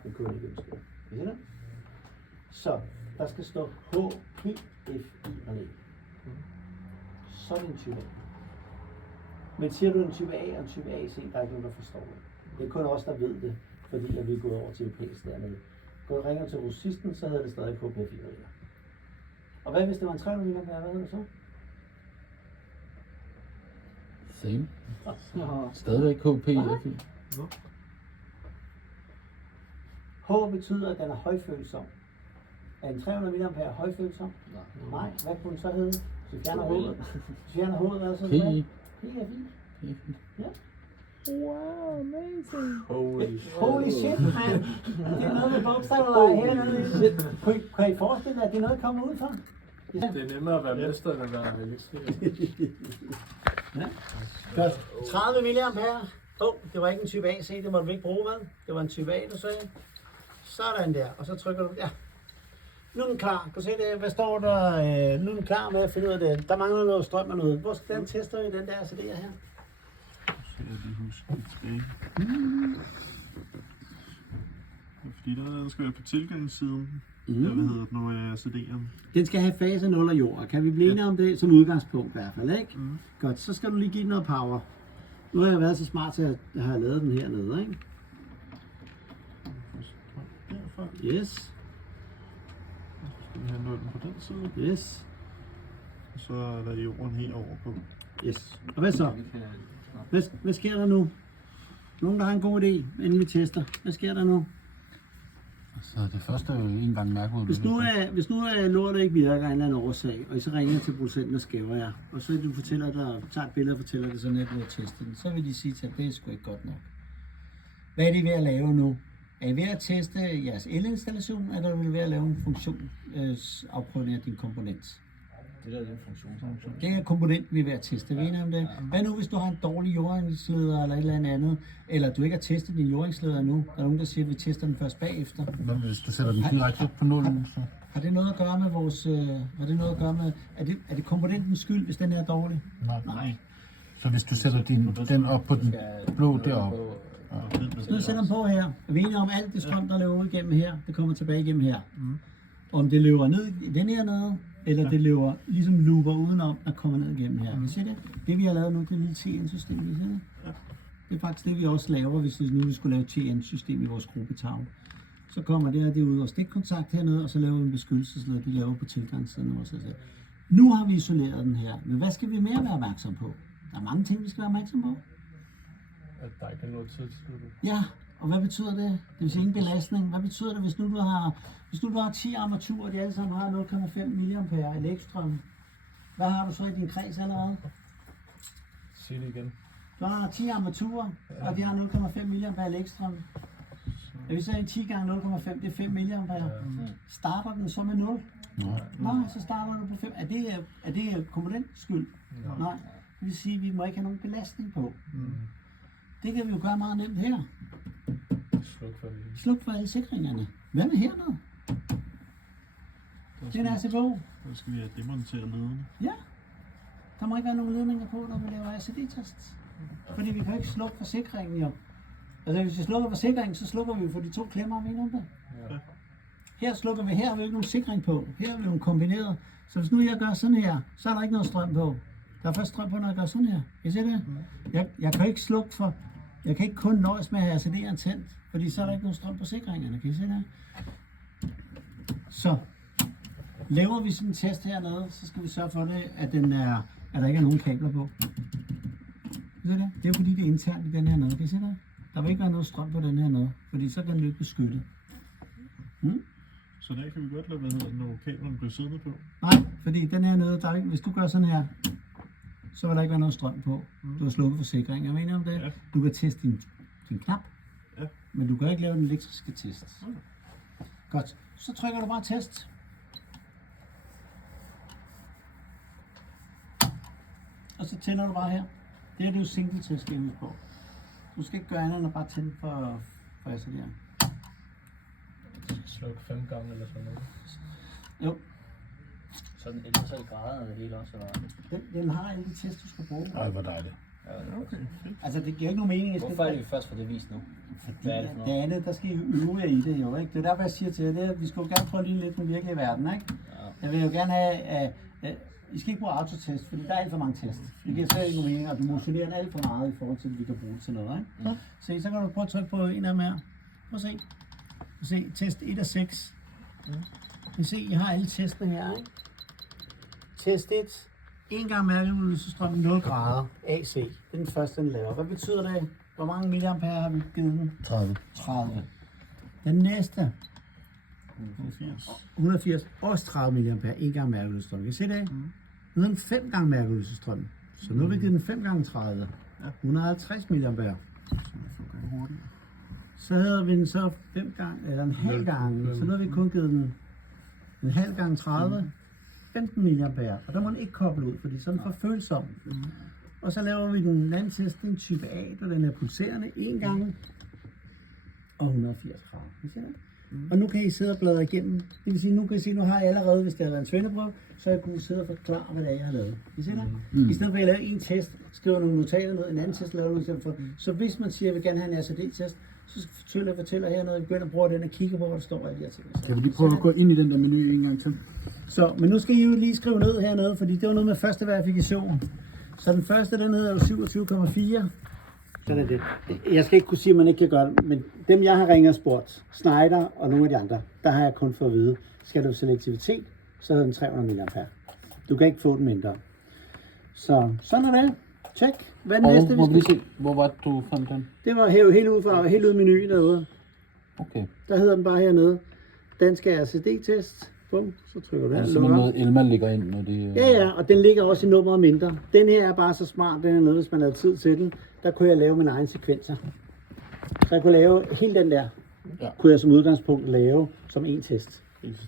den kunde ikke ønske. Kan I se det? Så der skal stå H, P, F, I og E. Så er det en type A. Men siger du en type A og en type AC, der er ikke nogen, der forstår det. Det er kun os, der ved det, fordi at vi er gået over til europæisk dernede. Går du ringer til grossisten, så hedder det stadig KPF. Og hvad hvis det var en 300 mAh, hvad hedder det så? Same. Stadigvæk KPFI. H betyder, at den er højfølsom. Er en 300 mAh højfølsom? Nej. Hvad kunne den så hedde? Hvis vi fjerner hovedet. Hvis vi fjerner hovedet, hvad er det så? PI. PFI. Ja. Wow, amazing. Holy shit, man. Det er noget med bogstaver, der er hernede. Kan I forestille jer, at det er noget, der kommer ud fra? Det er nemmere at være mester, end at være elektriker. Ja. Godt. 30 mAh. Det var ikke en type AC, det måtte vi ikke bruge, vel? Det var en type A, du sagde. Sådan der, og så trykker du, ja. Nu er den klar. Kan du se det? Hvad står der? Nu er den klar med at finde ud af det. Der mangler noget strøm og noget. Hvor skal den tester vi den der CD'er her? Skal jeg lige huske det tilbage. Fordi der skal være på tilgangssiden. Hvad hedder det nu, CD'eren? Den skal have fase 0 og jord. Kan vi blive enige om det som udgangspunkt i hvert fald, ikke? Godt, så skal du lige give den noget power. Nu har jeg været så smart til at have lavet den hernede, ikke? Derfra. Yes, Skal vi have nålen på den side? yes, Og så er der jorden herover på. yes. Og hvad så? Hvad sker der nu? Nogen, der har en god idé, inden vi tester. Hvad sker der nu? Så det første er jo en gang mærke ud. Hvis nu er lortet ikke virker af en eller anden årsag, og I så ringer til producenten og skæver jer, og så du fortæller dig, tager et billede og fortæller det sådan, at du har testet den, så vil de sige til, at det er sgu ikke godt nok. Hvad er det ved at lave nu? Er I ved at teste jeres elinstallation, eller er I ved at lave en funktionsafprøvning af din komponent? Det der er den funktion. Det er komponenten, vi er ved at teste. Ved I om det? Hvad nu, hvis du har en dårlig jordingsleder eller et eller andet, eller du ikke har testet din jordingsleder endnu? Der er nogen, der siger, at vi tester den først bagefter. Hvad hvis du sætter den direkte på 0? Så? Har det noget at gøre med vores... har det noget at gøre med... Er det komponentens skyld, hvis den er dårlig? Nej. Så hvis du sætter den op på den blå deroppe. Så nu sætter den på her. Vi er enige om, alt det strøm, der løber ud igennem her, det kommer tilbage igennem her. Om det løber ned i den her nede, eller det løber ligesom looper udenom, der kommer ned igennem her. Kan I se det? Det vi har lavet nu, det er et lille TN-system. Kan I se det? Det er faktisk det, vi også laver, hvis vi nu skulle lave TN-system i vores gruppetavle. Så kommer det ud og stikkontakt hernede, og så laver vi en beskyttelsesled, vi laver på tilgangssiden også. Nu har vi isoleret den her, men hvad skal vi mere være opmærksom på? Der er mange ting, vi skal være opmærksom på. At der ikke er noget tid til det. Ja, og hvad betyder det? Det vil sige ingen belastning. Hvad betyder det, hvis nu du har 10 armaturer, og de alle sammen har 0,5 mA elektrøm? Hvad har du så i din kreds allerede? Sig det igen. Du har 10 armaturer, og de har 0,5 mA elektrøm. Jeg vil sige, 10 gange 0,5, det er 5 mA. Starter den så med 0? Nej, så starter du på 5. Er det komponentens skyld? Nej. Det vil sige, at vi må ikke have nogen belastning på. Det kan vi jo gøre meget nemt her. Sluk for alle sikringerne. Hvad med hernede? Det er en RCBO. Så skal vi have demonteret lederne. Ja. Der må ikke være nogen ledninger på, når vi laver RCD-test. Fordi vi kan ikke slukke for sikringen jo. Altså hvis vi slukker for sikringen, så slukker vi for de 2 klemmer, mener du det? Ja. Her slukker vi, her har vi ikke nogen sikring på. Her er vi jo kombineret. Så hvis nu jeg gør sådan her, så er der ikke noget strøm på. Der er først strøm på, når jeg gør sådan her. Kan I se det? Jeg kan ikke slukke for... Jeg kan ikke kun nøjes med at have RCD'eren tændt, fordi så er der ikke nogen strøm på sikringerne. Kan I se det? Så laver vi sådan en test hernede, så skal vi sørge for det, at der ikke er nogen kabler på. Kan I se det? Det er jo fordi, det er internt i den her nede. Kan I se det? Der vil ikke være noget strøm på den her nede, fordi så kan den ikke beskytte. Så der kan vi godt lade, når kablerne bliver siddende på. Nej, fordi den her nede, der er ikke, hvis du gør sådan her, så vil der ikke være noget strøm på. Du har slukket for sikringen. Jeg mener om det. Ja. Du kan teste din knap, men du kan ikke lave den elektriske test. Godt. Så trykker du bare test. Og så tænder du bare her. Det er det jo single test på. Du skal ikke gøre andet end at bare tænde for RCD'eren. Du skal slukke 5 gange eller sådan noget. Jo. Så den 11 grader det hele også, eller hvad? Den har alle de tests, du skal bruge. Ej, hvor dejligt. Altså, det giver ikke nogen mening. Hvorfor er det, vi først får det vist nu? Hvad er det for Det noget? andet, der skal I øve jer i det jo, ikke? Det er derfor, jeg siger til jer, det er, at vi skal jo gerne prøve at ligne lidt den virkelige verden, ikke? Jeg vil jo gerne have, I skal ikke bruge autotest, fordi der er alt for mange tests. Det giver slet ikke nogen mening, og du motiverer den alt for meget i forhold til, at vi kan bruge det til noget, ikke? Se, så kan du prøve at trykke på en af dem her. Prøv at se. Prøv at se, test 1 af 6. I se, I har alle testene her, ikke? Test 1. 1 gang mærkeudløsestrøm 0 grader. AC. Det er den første, den laver. Hvad betyder det? Hvor mange milliampere har vi givet den? 30. 30. Den næste. 180. Også 30 milliampere. 1 gang mærkeudløsestrøm. Kan I se det? Nu er den 5 gange mærkeudløsestrøm. Så nu har vi givet den 5 gange 30. 150 milliampere. Så havde vi den så 5 gange, eller en halv gang. Så nu har vi kun givet den en halv gang 30. 15 milliampere, og der må den ikke koble ud, fordi så er den for følsom. Og så laver vi den anden test, den type A, der den er pulserende, 1 gang og 180 grader. Kan I se det? Og nu kan I sidde og bladre igennem. Det vil sige, nu kan I se, nu har jeg allerede, hvis det har været en svendeprøve, så jeg kunne sidde og forklare, hvad det er, jeg har lavet. Kan I se det? I stedet for at jeg laver en test, skriver nogle notater ned, en anden test laver du i stedet for. Så hvis man siger, at jeg vil gerne have en RCD-test, så fortæller hernede, at vi begynder at bruge den og kigge på, hvor der står alle de her ting. Kan vi lige prøve at gå ind i den der menu en gang til? Så, men nu skal I jo lige skrive ned hernede, fordi det var noget med første verifikation. Så den første, den hedder jo 27,4. Sådan er det. Jeg skal ikke kunne sige, at man ikke kan gøre det, men dem jeg har ringet og spurgt, Schneider og nogle af de andre, der har jeg kun fået at vide, skal du selektivitet, så hedder den 300 mA. Du kan ikke få den mindre. Så sådan er det. Tjek. Hvad er det næste, Må vi vi lige skal? se, hvor var det, du fandt den? Det var helt ude i menuen derude. Okay. Der hedder den bare hernede. Dansk RCD-test. Bum, så trykker du Det her. er simpelthen noget, Elma lægger ind, når det... Ja, og den ligger også i nummeret mindre. Den her er bare så smart, den er noget, hvis man havde tid til den. Der kunne jeg lave mine egne sekvenser. Så jeg kunne lave hele den der, kunne jeg som udgangspunkt lave som en test.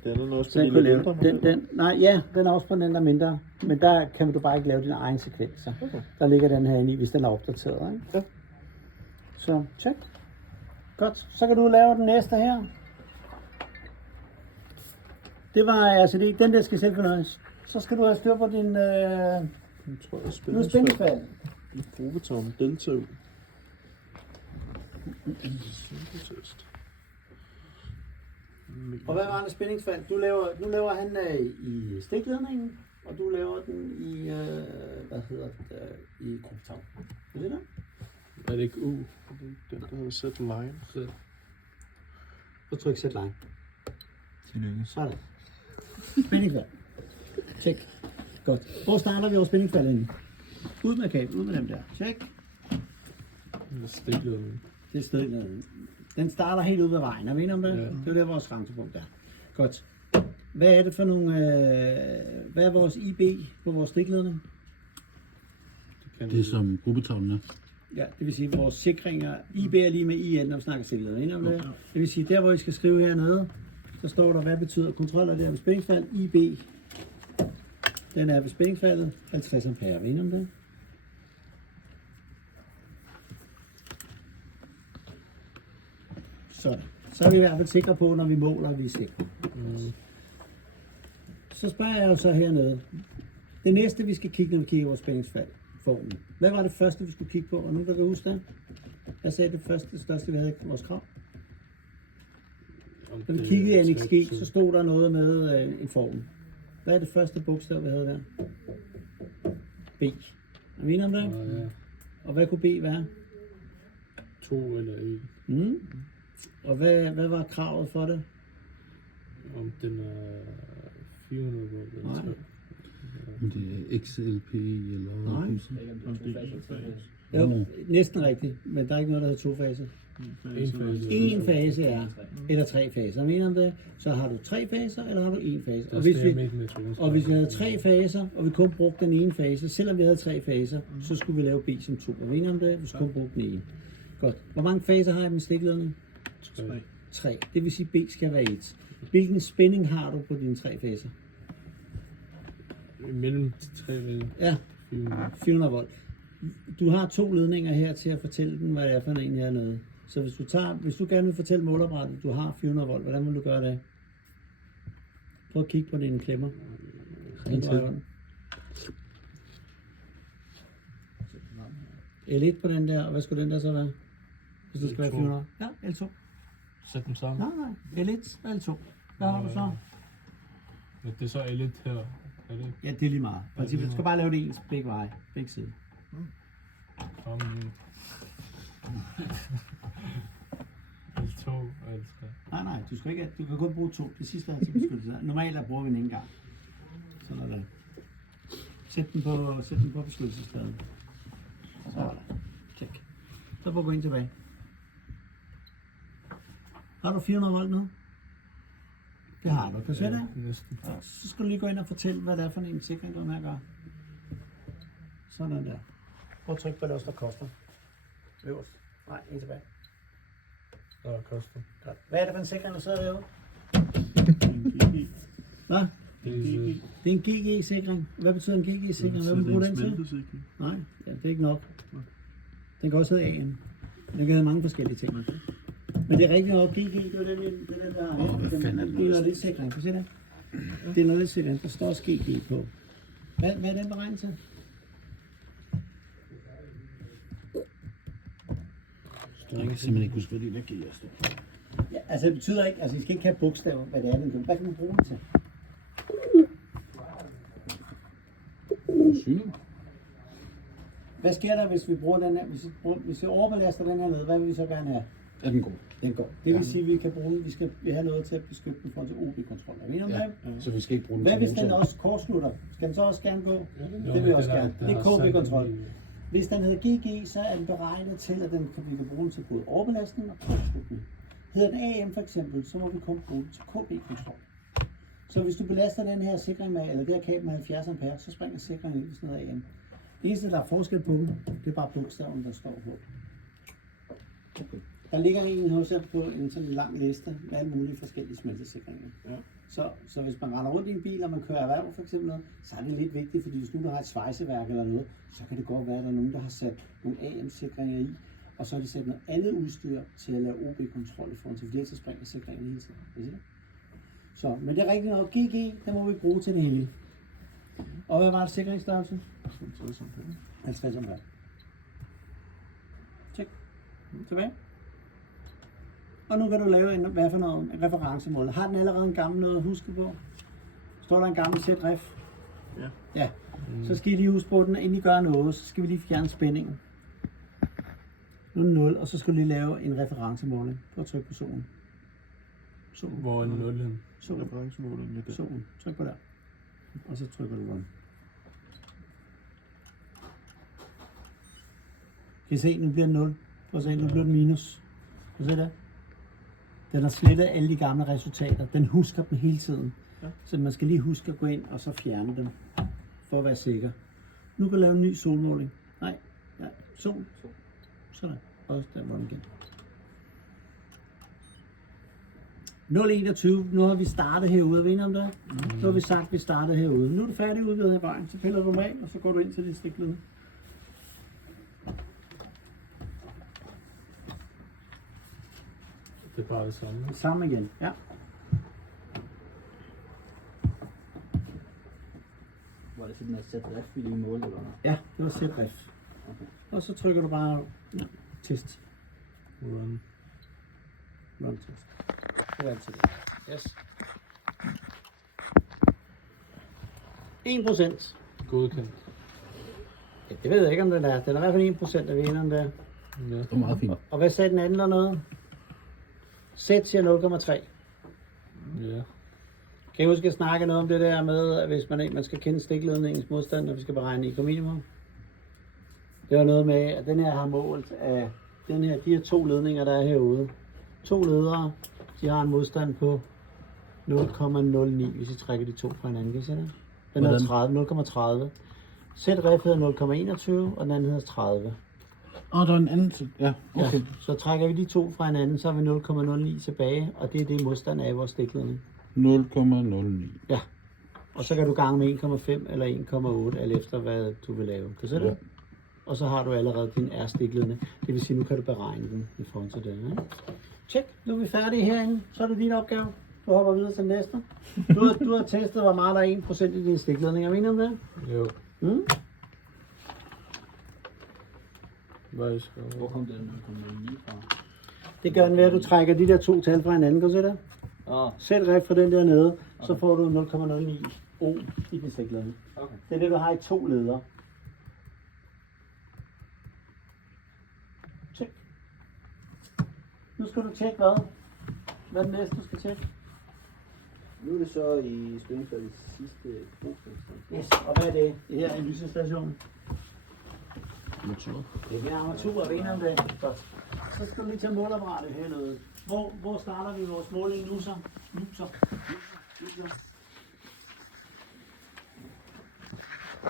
Den er også Så jeg kunne lave den er også på den der mindre, men der kan du bare ikke lave dine egne sekvenser. Okay. Der ligger den her inde i, hvis den er opdateret. Ikke? Ja. Så tjek. Godt, så kan du lave den næste her. Det var altså det, den der skal selv fornøjes. Så skal du have styr på din spændingsfald. I gruppetomme delta ud. Og hvad var det spændingsfald? Nu laver han i stikledningen, og du laver den i, i gruppetavn. Er det der? Er det ikke U? Den der hedder set line. Så tryk set line. Tillykke. Sådan. Spændingsfald. Tjek. Godt. Hvor starter vi vores spændingsfald inden? Ud med kabel, ud med dem der. Tjek. Stikledningen. Det er stikledningen. Den starter helt ude ved vejen. Er vi enige om det? Ja. Det er der vores grænsepunkt er. Godt. Hvad er det for nogle... hvad er vores IB på vores stikledning? Det er som gruppetavlen er. Ja, det vil sige, at vores sikringer, IB er lige med IN, når vi snakker stikledning. Enig om det? Det vil sige, der hvor I skal skrive hernede, så står der, hvad betyder kontrol af det her ved spændingsfald. IB, den er ved spændingsfaldet 50 ampere. Er vi enige om det? Sådan. Så er vi i hvert fald sikre på, når vi måler, at vi er sikre. Så spørger jeg jo så hernede. Det næste, vi skal kigge, når vi kigger vores spændingsfald, formen. Hvad var det første, vi skulle kigge på? Og nu der kan huske det. Hvad sagde det første, det største, vi havde i vores krav? Da vi kiggede i NXG, så stod der noget med en form. Hvad er det første bogstav, vi havde der? B. Er vi enige om det? Ja. Og hvad kunne B være? 2 eller 1. Og hvad var kravet for det? Om den er 400 volt eller Nej. 3. Om det er XLP eller... Nej. Nej. Jo, næsten rigtigt, men der er ikke noget, der hedder 2 faser. En fase er, eller 3 faser. Mener om det? Så har du 3 faser, eller har du 1 fase? Og hvis vi havde 3 faser, og vi kun brugte den ene fase, selvom vi havde 3 faser, så skulle vi lave B som 2. Og mener om det? Vi skulle kun bruge den ene. Godt. Hvor mange faser har jeg med stikledning? 3. Det vil sige, B skal være 1. Hvilken spænding har du på dine 3 faser? Mellem 3 og Ja, 400. 400 volt. Du har 2 ledninger her til at fortælle den, hvad det er for en hernede. Så hvis du gerne vil fortælle måleapparatet, at du har 400 volt, hvordan vil du gøre det? Prøv at kigge på dine klemmer. L1 på den der, og hvad skulle den der så være? Hvis det skal være 400? Ja, L2. Sæt dem sammen. Nej, L1 og L2. Hvad har du så? Men det er så L1 her. Er det? Ja, det er lige meget. Du skal bare lave det ens begge veje, begge sider. L2 og L3. Nej, du kan kun bruge 2. Det sidste er til beskyttelse. Normalt bruger vi den ene gang. Sådan er det. Sæt den på beskyttelsespladen. Så er der. Tjek. Så prøv at gå ind tilbage. Har du 400 volt nu? Det har du. Kan du se det? Næsten. Så skal du lige gå ind og fortælle, hvad det er for en sikring, du er med at gøre. Sådan der. Prøv at trykke på det også, der koster. Øverst. Nej, en tilbage. Der koster. Godt. Hvad er det for en sikring, du sidder derude? Hvad? Det Det er en GG-sikring. Hvad betyder en GG-sikring? Hvad vil du bruge den til? Nej, ja, det er ikke nok. Den kan også hedde AM. Den kan hedde mange forskellige ting. Men det er rigtigt nok, GG, det er den der... Det er noget lidt sikring, kan du se det? Det er noget lidt sikring, der står også GG på. Hvad er den beregnet til? Jeg kan simpelthen ikke huske, hvad det der giver står. Ja, altså det betyder ikke, altså I skal ikke have bogstaver, hvad det er, den kan. Hvad kan man bruge den til? Syning. Hvad sker der, hvis vi bruger den her, hvis vi overbelaster den her ned, hvad vil vi så gerne have? Er den god? Den går. Det vil sige, at vi kan bruge den, vi have noget til at beskytte den forhold til OB-kontrol. Er vi enige om det? Så vi skal ikke bruge den Hvad til hvis den motor? også kortslutter? Skal den så også gerne gå? Det vil jeg også gerne. Det er KB-kontrol. Hvis den hedder GG, så er den beregnet til, at vi kan bruge den til både overbelastning og kortslutning. Hedder den AM for eksempel, så må vi kun bruge den til KB-kontrol. Så hvis du belaster den her sikring med, eller det her kabel med 70 ampere, så springer sikringen ind i sådan noget AM. Det eneste, der er forskel på dem, det er bare bogstaven, der står på. Der ligger en hos jer på en sådan lang liste med alle mulige forskellige smeltesikringer. Ja. Så hvis man render rundt i en bil, og man kører erhverv for eksempel noget, så er det lidt vigtigt, fordi hvis nu der har et svejseværk eller noget, så kan det godt være, at der er nogen, der har sat nogle AM-sikringer i, og så har de sat noget andet udstyr til at lave OB-kontrol i forhold til, fordi ellers springer sikringen hele tiden. Så, men det er rigtigt nok, GG, der må vi bruge til det hele. Og hvad var det sikringsstørrelse? 50 ampere. Tjek. Tilbage. Og nu kan du lave en referencemål. Har den allerede en gammel noget at huske på? Står der en gammel Z-ref? Ja. Ja. Så skal I lige huske på den, inden I gør noget, så skal vi lige fjerne spændingen. Nu er den 0, og så skal du lige lave en referencemåling. Prøv at trykke på solen. Solen. Hvor er 0 hen? Solen. Referencemålingen er der. Solen. Tryk på der. Og så trykker du run. Kan I se, nu bliver den 0. Prøv at se, nu bliver den minus. Kan I se det? Den har slettet alle de gamle resultater. Den husker dem hele tiden. Ja. Så man skal lige huske at gå ind og så fjerne dem, for at være sikker. Nu kan du lave en ny solmåling. Nej, sol. Sådan. Og der var den igen. 0,21. Nu har vi startet herude. Ved I om det? Nu har vi sagt, at vi startede herude. Nu er du færdig ude ved her vejen. Så piller du dem af, og så går du ind til dit stiklede. Det er bare det samme. Samme igen, ja. Var det simpelthen at sætte ref i lige mål, eller hvad? Ja, det var set ref. Okay. Og så trykker du bare test. Run. Run test. Det er altid det. Yes. 1%. Godkendt. Ja, det ved jeg ikke, om den er. Den er i hvert fald 1% af vinderen der. Ja. Det var meget fint. Og hvad sagde den anden dernede? Sæt siger 0,3. Ja. Kan I huske, at jeg snakke noget om det der med, at hvis man skal kende stikledningens modstand, når vi skal beregne IK minimum? Det var noget med, at den her har målt af de her 2 ledninger, der er herude. 2 ledere, de har en modstand på 0,09, hvis I trækker de 2 fra hinanden. Kan I se det? Den hedder 0,30. Z-ref hedder 0,21, og den anden hedder 30. Der er en anden til. Ja, okay. Ja, så trækker vi de 2 fra hinanden, så har vi 0,09 tilbage, og det er det modstand af vores stikledning. 0,09. Ja, og så kan du gange med 1,5 eller 1,8, alt efter hvad du vil lave. Kan du se det? Ja. Og så har du allerede din R-stikledning. Det vil sige, nu kan du beregne den i forhold til det. Ja? Tjek, nu er vi færdige herinde. Så er det din opgave. Du hopper videre til næste. Du har testet, hvor meget der er 1% i din stikledning. Er vi enige om det? Jo. Mm? Hvor kom den 0,9 fra? Det gør den ved, at du trækker de der 2 tal fra hinanden. Kan du se det? Selv ref fra den der nede, så får du 0,09 O i din stikledning. Okay. Det er det, du har i 2 ledere. Tjek. Nu skal du tjekke hvad? Hvad er det næste, du skal tjekke? Nu er det så i spændingsfaldets sidste brugspunkt. Yes, og hvad er det? Det her er en lysestation. Armatur. Det her armatur, er vi enige om det? Godt. Så skal du lige tage målapparatet hernede. Hvor starter vi vores måling nu så?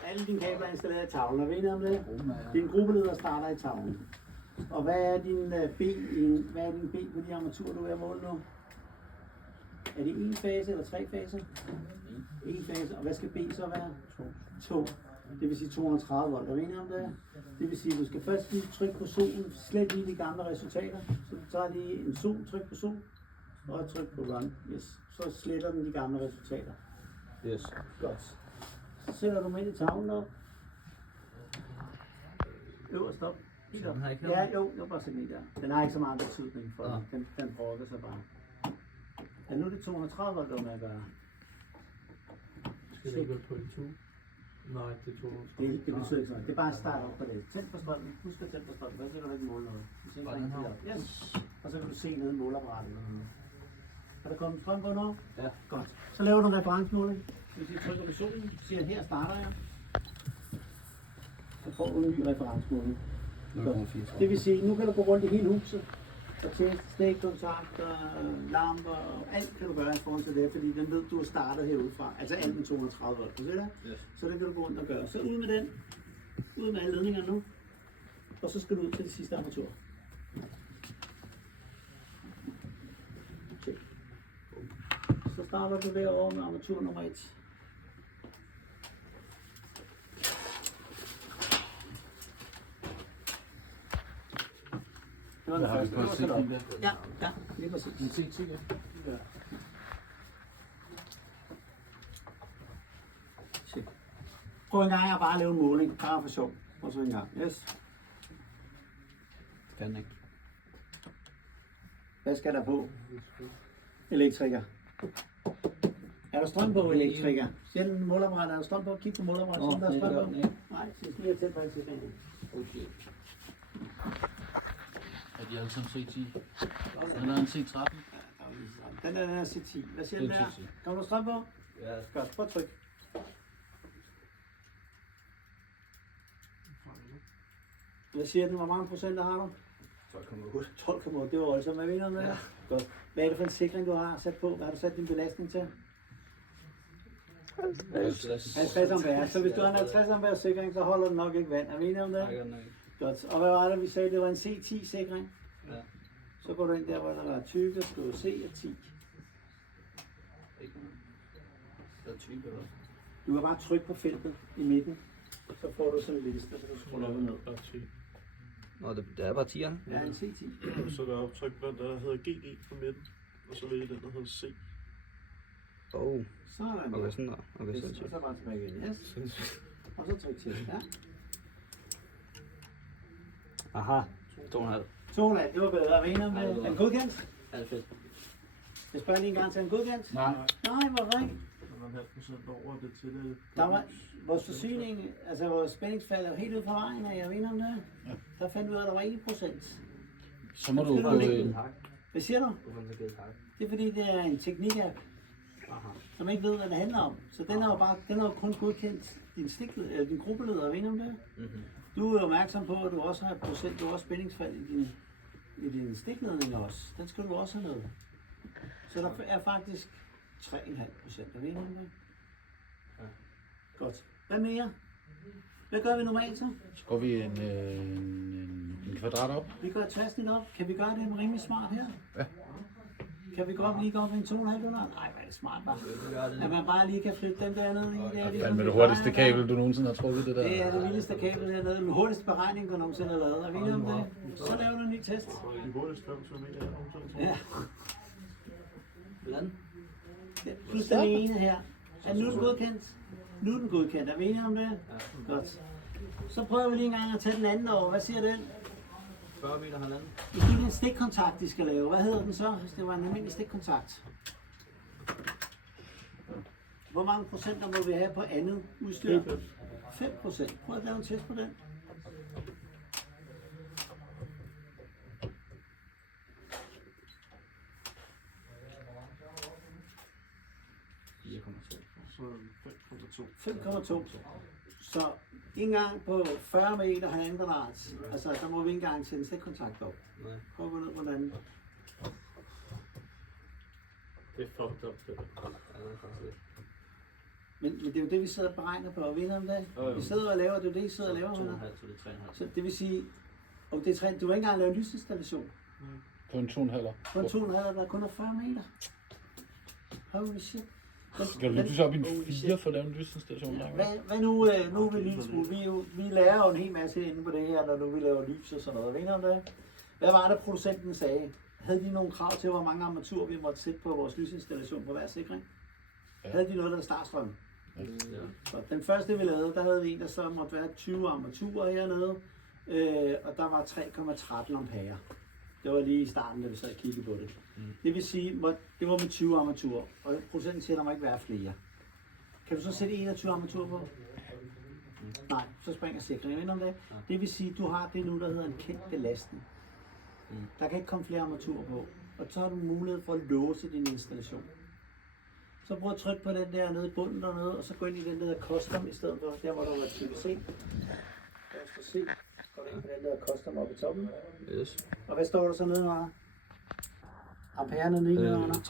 Alle dine kabler er installeret i tavlen, er vi enige om det? Din gruppeleder starter i tavlen. Og hvad er din B på de armaturer, du er ved at måle nu? Er det en fase eller 3 faser? En fase, og hvad skal B så være? 2. Det vil sige 230 volt. Er vi enige om det? Det vil sige, at du skal først lige trykke på solen, slet lige de gamle resultater. Så du tager lige en sol, tryk på sol, og et tryk på run. Yes. Så sletter den de gamle resultater. Yes. Godt. Så sætter du dem ind i tavlen op. Øverst op. Så den har ikke Ja, jo, bare sæt den i der. Den har ikke så meget betydning for den. Den brokker sig bare. Ja, nu er det 230 volt, der med at gøre. Skal det ikke være på de 2? Nej, det er 2. Det betyder ikke sådan. Det er bare at starte op på det. Tænd på strømmen. Husk at tænde på strømmen. Hvad kan du ikke måle noget? Du tænker ikke det op. Yes. Og så kan du se nede i måleapparatet. Er der kommet strøm på nu? Ja. Godt. Så laver du en referencemåling. Hvis jeg trykker på solen, siger her starter jeg. Så får du en ny referencemåling. Det vil sige, nu kan du gå rundt i hele huset og teste stikkontakter, lamper, alt kan du gøre i forhold til det, fordi den ved, du har startet herudefra. Altså alt med 230 volt, kan du se det? Yes. Så det kan du gå rundt og gøre. Så ud med den, ud med alle ledningerne nu, og så skal du ud til det sidste armatur. Check. Så starter du derovre med armatur nummer 1. Det var den første. Det var sådan op. Ja, lige præcis. En CT, ja. Ja. Se. Prøv en gang at bare lave en måling, bare for sjov. Og så en gang. Yes. Det kan den ikke. Hvad skal der på? Elektriker. Er der strøm på, elektriker? Send en måleapparat. Er der strøm på? Kig på måleapparatet. Send der er strøm på. Nej, så skal jeg tænde på elektrikeren. Okay. Er de alle sammen CT? Den er en C13. Den er C10. Hvad siger den der? Kommer der strøm på? Ja. Godt, prøv at tryk. Hvad siger den? Hvor mange procent har du? 12,8. 12,8. Det var altså, hvad vinder med? Ja. Godt. Hvad er det for en sikring, du har sat på? Hvad har du sat din belastning til? 50 ampere. Så hvis du har en 50 ampere sikring, så holder den nok ikke vand. Er vi enige om det? Nej, den er ikke. Godt. Og hvad var det, vi sagde? Det var en C10 sikring. Ja. Så går du ind der, hvor der er 20, så skal du C og 10. Ikke noget. Der er 20 eller? Du kan bare trykke på feltet i midten. Så får du sådan en liste, så du scroller op og ned. Nå, det er bare 10'erne. Ja, en C10. Så der er optryk på den, der hedder GG på midten. Og så vælger den, der hedder C. Sådan. Okay, sådan der. Okay, Yes, sådan og så bare tilbage igen. Yes. Og så tryk til. Ja. Aha. 2,5. 2,5. Det var bedre. Er vi enige om det? Er den godkendt? Ja, det er fedt. Jeg spørger lige en gang til, er den godkendt? Nej. Nej, hvorfor ikke? Der er 0,5% over det til det. Der var vores forsyning, altså vores spændingsfald er helt ud fra vejen, er jeg enig om det? Ja. Der fandt vi ud af, at der var 1%. Så må du Skal gå du lægge en... Hvad siger du? Hvorfor den så givet hak? Det er fordi, det er en teknik-app, Aha. som ikke ved, hvad det handler om. Så den har jo kun godkendt din gruppeleder, er vi enige om det? Mhm. Du er jo opmærksom på, at du også har et procent, du har også spændingsfald i din stikledning også. Den skal du også have med. Så der er faktisk 3,5%, er vi enige om det? Ja. Godt. Hvad mere? Hvad gør vi normalt så? Så går vi en kvadrat op. Vi gør et tværsnit op. Kan vi gøre det rimelig smart her? Ja. Kan vi godt lige gå op i en 2,5 dollar? Nej, hvor er det smart bare. At man bare lige kan flytte den der ned i. Det er fandme det hurtigste kabel, du nogensinde har trukket det der. Det er det vildeste kabel hernede. Den hurtigste beregning, du nogensinde har lavet. Er vi enige om det? Så laver du en ny test. I hurtigt strøm, så vil jeg nogensinde. Ja. Hvordan? Plus den ene her. Er nu den godkendt? Nu er den godkendt. Er vi enige om det? Godt. Så prøver vi lige en gang at tage den anden over. Hvad siger den? 40 meter halvanden. Det er en stikkontakt, de skal lave. Hvad hedder den så, hvis det var en almindelig stikkontakt? Hvor mange procenter må vi have på andet udstyr? 5%. Prøv at lave en test på den. Så 5,2. Så ikke engang på 40 meter halvanden kvadrat. Altså, der må vi ikke engang sende stikkontakt op. Nej, Prøv at gå ned på den anden. det er fucked up. Det er faktisk lidt. Men det er jo det, vi sidder og beregner på. Ved I om det? Jo, jo. Vi sidder og laver, det er jo det, I sidder og laver. 2,5, venner. så det er 3,5. Så det vil sige, og det er du har ikke engang lavet en lysinstallation. På en 2,5. På en 2,5, der kun er 40 meter. Holy shit. Skal du lige pludselig op i en 4 for at lave en lysinstallation? Hvad nu er vi lige smule? Vi lærer jo en hel masse inde på det her, når nu vi laver lys og sådan noget. Ved I om det? Hvad var det, producenten sagde? Havde de nogle krav til, hvor mange armaturer vi måtte sætte på vores lysinstallation på hver sikring? Ja. Havde de noget, der startstrøm? Ja. Så den første vi lavede, der havde vi en, der så måtte være 20 armaturer hernede, og der var 3,13 ampere. Det var lige i starten, da vi så kiggede på det. Det vil sige, det var med 20 armaturer, og procenten siger, at der må ikke være flere. Kan du så sætte 21 armaturer på? Nej, så springer sikringen. Jeg ved om det. Det vil sige, at du har det nu, der hedder en kendt belastning. Der kan ikke komme flere armaturer på, og så har du mulighed for at låse din installation. Så prøv at trykke på den der nede i bunden dernede, og så gå ind i den der custom i stedet for, der hvor der var type C. Lad os få se. Så går du ind på den der custom oppe i toppen. Yes. Og hvad står der så nede under? Ampererne nede under? 3,13.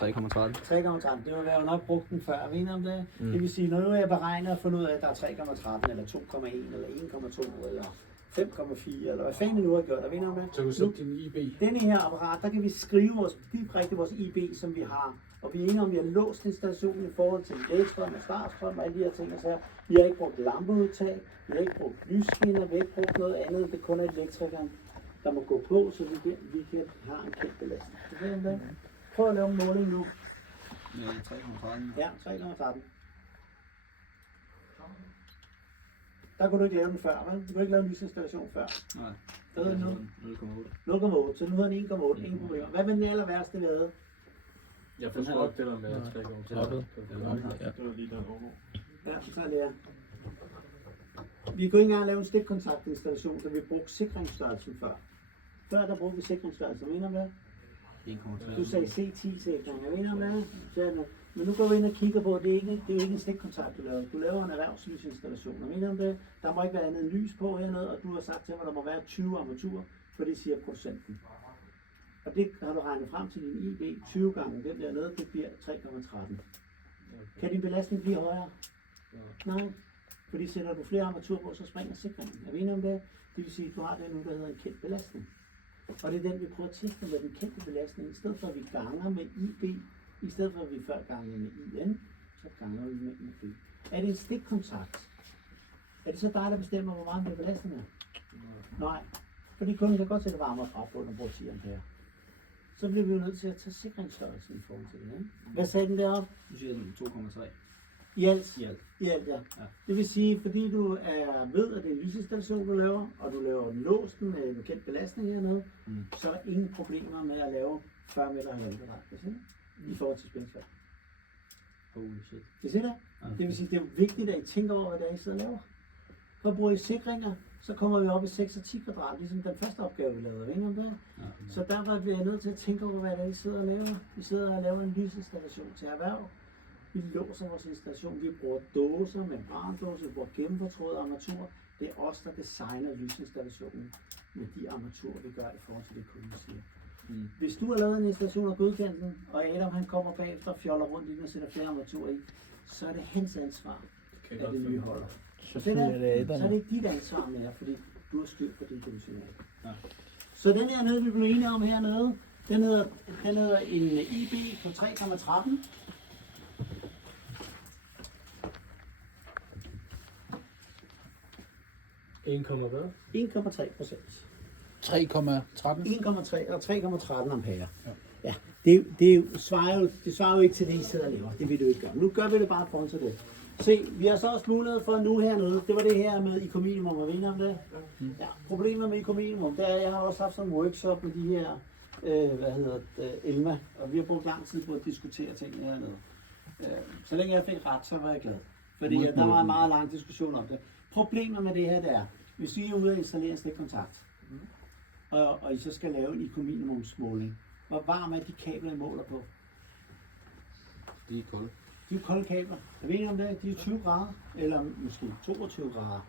3,13. Det vil være jo nok brugt den før. Ved I om det? Det vil sige, når nu jeg beregner og fundet ud af, at der er 3,13 eller 2,1 eller 1,2 eller 5,4 eller hvad fanden nu har gjort. Ved I om det? Så kan du sætte din IB. Denne her apparat, der kan vi skrive direkte vores IB, som vi har. Og vi er enige om, at vi har låst installationen i forhold til lægstrøm og startstrøm og alle de her ting. Så vi har ikke brugt lampeudtag, vi har ikke brugt lysskinner, vi har ikke brugt noget andet. Det er kun elektrikeren, der må gå på, så vi kan have en kendt belastning. Så det er prøv at lave en måling nu. Ja, 3,13. Ja, 3,13. Der kunne du ikke lave den før, vel? Du kunne ikke lave en lysinstallation før. Nej. Der hedder nu 0,8. 0,8, så nu hedder den 1,8, ingen problemer. Hvad var den aller værste, vi havde? Jeg forstår godt det der med 3,13. Ja. det var lige der logo. Ja, så er det her. Vi kunne ikke engang lave en stikkontaktinstallation, så vi brugte sikringsstørrelsen før. Før der brugte vi sikringsstørrelsen, mener du hvad? 1,3. Du sagde C10-sikring, jeg mener hvad? Men nu går vi ind og kigger på, at det er jo ikke en stikkontakt, du laver. Du laver en erhvervslysinstallation, jeg mener det? Der må ikke være andet lys på hernede, og du har sagt til mig, at der må være 20 armaturer, for det siger producenten. Og det har du regnet frem til din IB 20 gange, den der nede, det bliver 3,13. Kan din belastning blive højere? Nej, fordi sætter du flere armaturer på, så springer sikringen. Er vi enige om det? Det vil sige, at du har det nu, der hedder en kendt belastning. Og det er den, vi prøver at teste med den kendte belastning. I stedet for, at vi ganger med IB, i stedet for, at vi før ganger med IN, så ganger vi med IB. Er det en stikkontakt? Er det så dig, der bestemmer, hvor meget med belastning er? Nej, fordi kunden kan godt sætte varmere fra på, når man bruger 10 ampere. Så bliver vi jo nødt til at tage sikringsstørrelsen i forhold til det. Ikke? Hvad sagde den deroppe? Du siger 2,3. I alt? I alt. I alt, ja. Ja. Det vil sige, fordi du ved, at det er en lysinstallation, du laver, og du laver den låsten med en kendt belastning hernede, så er der ingen problemer med at lave 40 meter halvanden kvadrat, i forhold til spændingsfald. Holy shit. Det siger det? Det vil sige, det er vigtigt, at I tænker over, hvad det er, I sidder og laver. For bruger I sikringer, så kommer vi op i 6 og 10 kvadrat, ligesom den første opgave, vi lavede. Ikke om det? Så derfor bliver jeg nødt til at tænke over, hvad det er, I sidder og laver. Vi sidder og laver en lysinstallation til erhverv. Vi låser vores installation. Vi bruger dåser, membrandåser, vi bruger gennemfortrådede armaturer. Det er os, der designer lysinstallationen med de armaturer, vi gør i forhold til det, kunden siger. Hvis du har lavet en installation af godkendelsen, og Adam han kommer bagefter og fjoller rundt i den og sætter flere armaturer i, så er det hans ansvar, at det nye holder. Så er det ikke dit ansvar mere, fordi du har styr på det, du siger. Ja. Så den her nede, vi blev enige om hernede, den hedder en IB på 3,13. Hvad? 1,3%. 3,13. 1,3 og 3,13 ampere. Ja. det svarer jo ikke til det, I sidder og laver. Det vil du ikke gøre. Nu gør vi det bare foran til det. Se, vi har så også mulighed for nu hernede. Det var det her med IK-minimum, og ved om det? Ja, problemet med IK-minimum, det er, at jeg har også haft sådan en workshop med de her, Elma, og vi har brugt lang tid på at diskutere tingene hernede. Så længe jeg fik ret, så var jeg glad. Fordi der var en meget lang diskussion om det. Problemet med det her, det er, hvis I er ude og installere en stikkontakt, og I så skal lave en IK-minimumsmåling, hvor varm er de kabler, I måler på? De er kolde. De er jo kolde kabler. Jeg ved ikke om det, de er 20 grader, eller måske 22 grader.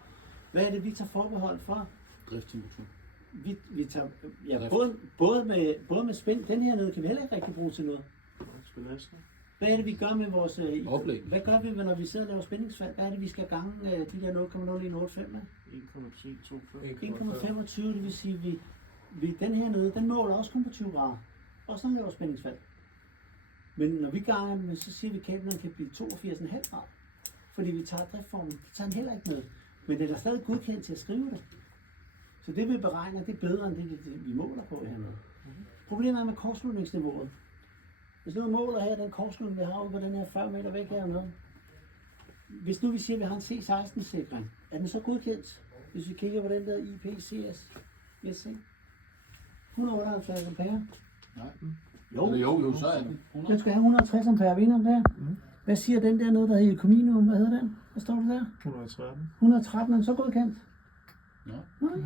Hvad er det, vi tager forbehold for? Drifttemperatur. Vi tager, ja, Drift. både med spænd, den her nede kan vi heller ikke rigtig bruge til noget. Hvad er det, vi gør med vores Oplæg. Hvad gør vi, når vi sidder og laver spændingsfald? Hvad er det, vi skal gange de der 0,0185 med? 1,25, det vil sige, den her nede, den måler også kun på 20 grader. Og så laver spændingsfald. Men når vi ganger den, så siger vi, at kablerne kan blive 82,5 grader. Fordi vi tager driftformen, det tager den heller ikke med. Men den er stadig godkendt til at skrive det. Så det vi beregner, det er bedre end det vi måler på hernede. Problemet er med kortslutningsniveauet. Hvis nu måler her, den kortslutning, vi har ude på den her 40 meter væk hernede. Hvis nu vi siger, at vi har en C16-sikring, er den så godkendt? Hvis vi kigger på den der IPCS, SC? 158 ampere. Nej. Jo, Så er den. den skal have 160 ampere vinder der. Hvad siger den der nede, der hedder Cominium? Hvad hedder den? Hvad står der der? 113. 113 er den så godkendt? Ja. Nej.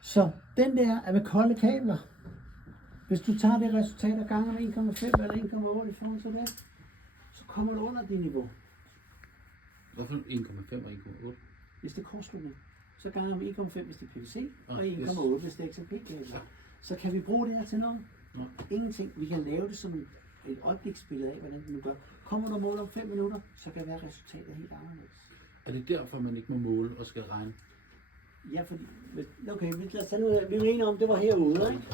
Så den der er med kolde kabler. Hvis du tager det resultat og ganger med 1,5 eller 1,8 i forhold til det, så kommer du under det niveau. Hvorfor 1,5 og 1,8? Hvis det er kortslutning, så ganger vi 1,5 hvis det er PVC, og yes. 1,8 hvis det er XLP-kabler. Så kan vi bruge det her til noget? Ingenting. Vi kan lave det som et øjebliksbillede af, hvordan det nu gør. Kommer du og måler om 5 minutter, så kan det være resultatet helt anderledes. Er det derfor, man ikke må måle og skal regne? Ja, fordi... Okay, lad os tage nu... Vi mener om, det var herude, ikke?